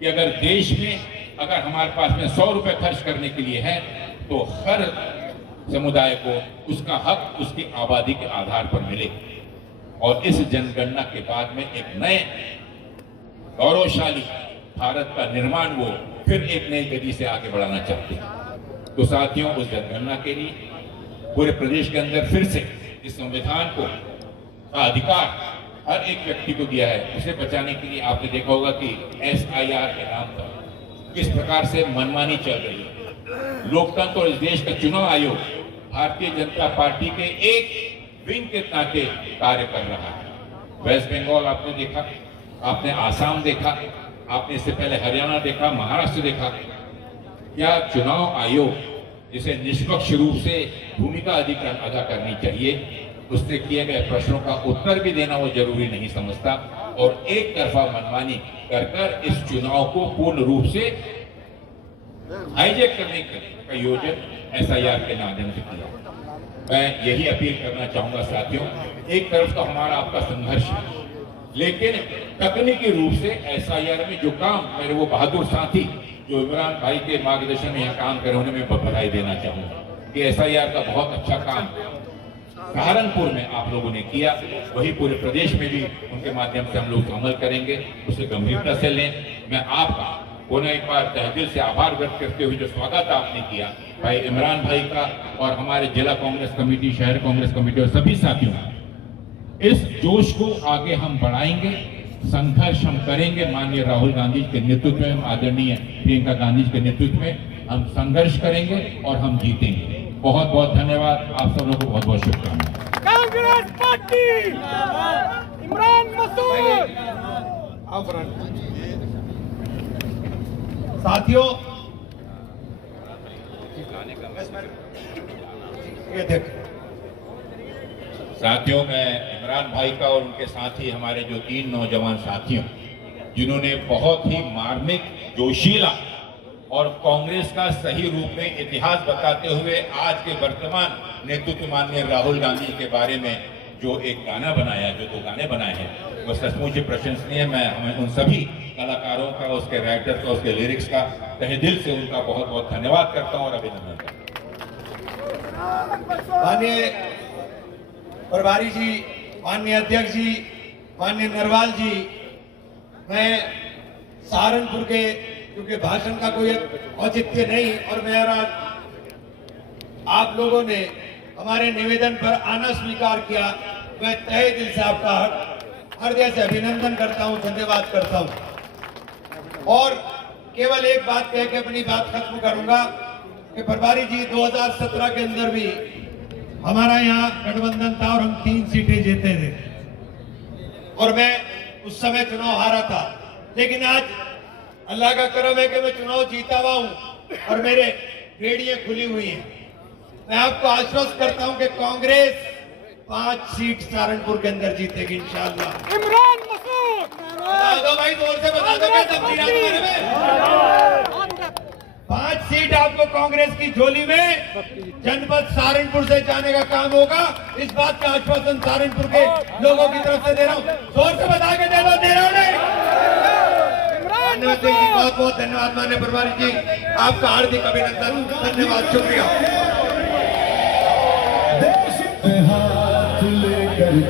कि अगर देश में, अगर हमारे पास में 100 रुपए खर्च करने के लिए है, तो हर समुदाय को उसका हक उसकी आबादी के आधार पर मिले। और इस जनगणना के बाद में एक नए गौरवशाली भारत का निर्माण वो फिर एक नई गति से आगे बढ़ाना चाहते हैं। तो साथियों, उस जनगणना के लिए पूरे प्रदेश के अंदर फिर से इस संविधान को का अधिकार हर एक व्यक्ति को दिया है। उसे बचाने के लिए आपने देखा होगा कि SIR के नाम पर किस प्रकार से मनमानी चल रही है। लोकतंत्र और इस देश का चुनाव आयोग भारतीय जनता पार्टी के एक विंग के नाते कार्य कर रहा है। वेस्ट बंगाल आपने देखा, आपने आसाम देखा, आपने इससे पहले हरियाणा देखा, महाराष्ट्र देखा। क्या चुनाव आयोग जिसे निष्पक्ष रूप से भूमिका अधिक अदा करनी चाहिए, उससे किए गए प्रश्नों का उत्तर भी देना वो जरूरी नहीं समझता और एक तरफा मनमानी कर इस चुनाव को पूर्ण रूप से हाईजैक करने का योजन SIR के माध्यम से किया। मैं यही अपील करना चाहूंगा साथियों, एक तरफ तो हमारा आपका संघर्ष है, लेकिन तकनीकी रूप से SIR में जो काम मेरे वो बहादुर साथी जो इमरान भाई के मार्गदर्शन में यहाँ काम कर रहे हैं, उन्हें मैं बधाई देना चाहूंगा कि SIR का बहुत अच्छा काम सहारनपुर में आप लोगों ने किया, वही पूरे प्रदेश में भी उनके माध्यम से हम लोग अमल करेंगे, उसे गंभीरता से लें। मैं आपका पुनः एक बार तहे दिल से आभार व्यक्त करते हुए जो स्वागत आपने किया भाई इमरान भाई का और हमारे जिला कांग्रेस कमेटी, शहर कांग्रेस कमेटी और सभी साथियों, इस जोश को आगे हम बढ़ाएंगे, संघर्ष हम करेंगे। माननीय राहुल गांधी के नेतृत्व में, आदरणीय प्रियंका गांधी के नेतृत्व में हम संघर्ष करेंगे और हम जीतेंगे। बहुत बहुत धन्यवाद, आप सब लोगों को बहुत बहुत शुभकामनाएं। कांग्रेस पार्टी इमरान मसूद। साथियों, साथियों, मैं इमरान भाई का और उनके साथ ही हमारे जो 3 नौजवान साथियों जिन्होंने बहुत ही मार्मिक, जोशीला और कांग्रेस का सही रूप में इतिहास बताते हुए आज के वर्तमान नेतृत्व माननीय राहुल गांधी के बारे में जो एक गाना बनाया, जो 2 गाने बनाए हैं, वो सचमुच ही प्रशंसनीय। मैं हमें उन सभी कलाकारों का, उसके राइटर का, उसके लिरिक्स का तहे दिल से उनका बहुत बहुत धन्यवाद करता हूँ और अभिनंदन करता हूँ। माननीय प्रभारी जी, माननीय अध्यक्ष जी, माननीय नरवाल जी, मैं सहारनपुर के, क्योंकि भाषण का कोई औचित्य नहीं और मेरा आप लोगों ने हमारे निवेदन पर आना स्वीकार किया, मैं तहे दिल से आपका हृदय से अभिनंदन करता हूं, धन्यवाद करता हूं। और केवल एक बात कह के अपनी बात खत्म करूंगा कि प्रभारी जी 2017 के अंदर भी हमारा यहाँ गठबंधन था और हम 3 सीटें जीते थे और मैं उस समय चुनाव हारा था, लेकिन आज अल्लाह का करम है कि मैं चुनाव जीता हुआ हूं और मेरे बेड़ियां खुली हुई हैं। मैं आपको आश्वस्त करता हूं कि कांग्रेस 5 सीट सहारनपुर के अंदर जीतेगी इंशाअल्लाह। इमरान मसूद बता दो भाई, जोर से बता दो क्या तब्दीली तुम्हारे में। 5 सीट आपको कांग्रेस की झोली में जनपद सहारनपुर से जाने का काम होगा। इस बात का आश्वासन सहारनपुर के लोगों की तरफ से दे रहा हूँ। जोर से बता के दे रहा हूँ बहुत बहुत धन्यवाद माननीय प्रभारी जी, आपका हार्दिक अभिनंदन, धन्यवाद, शुक्रिया।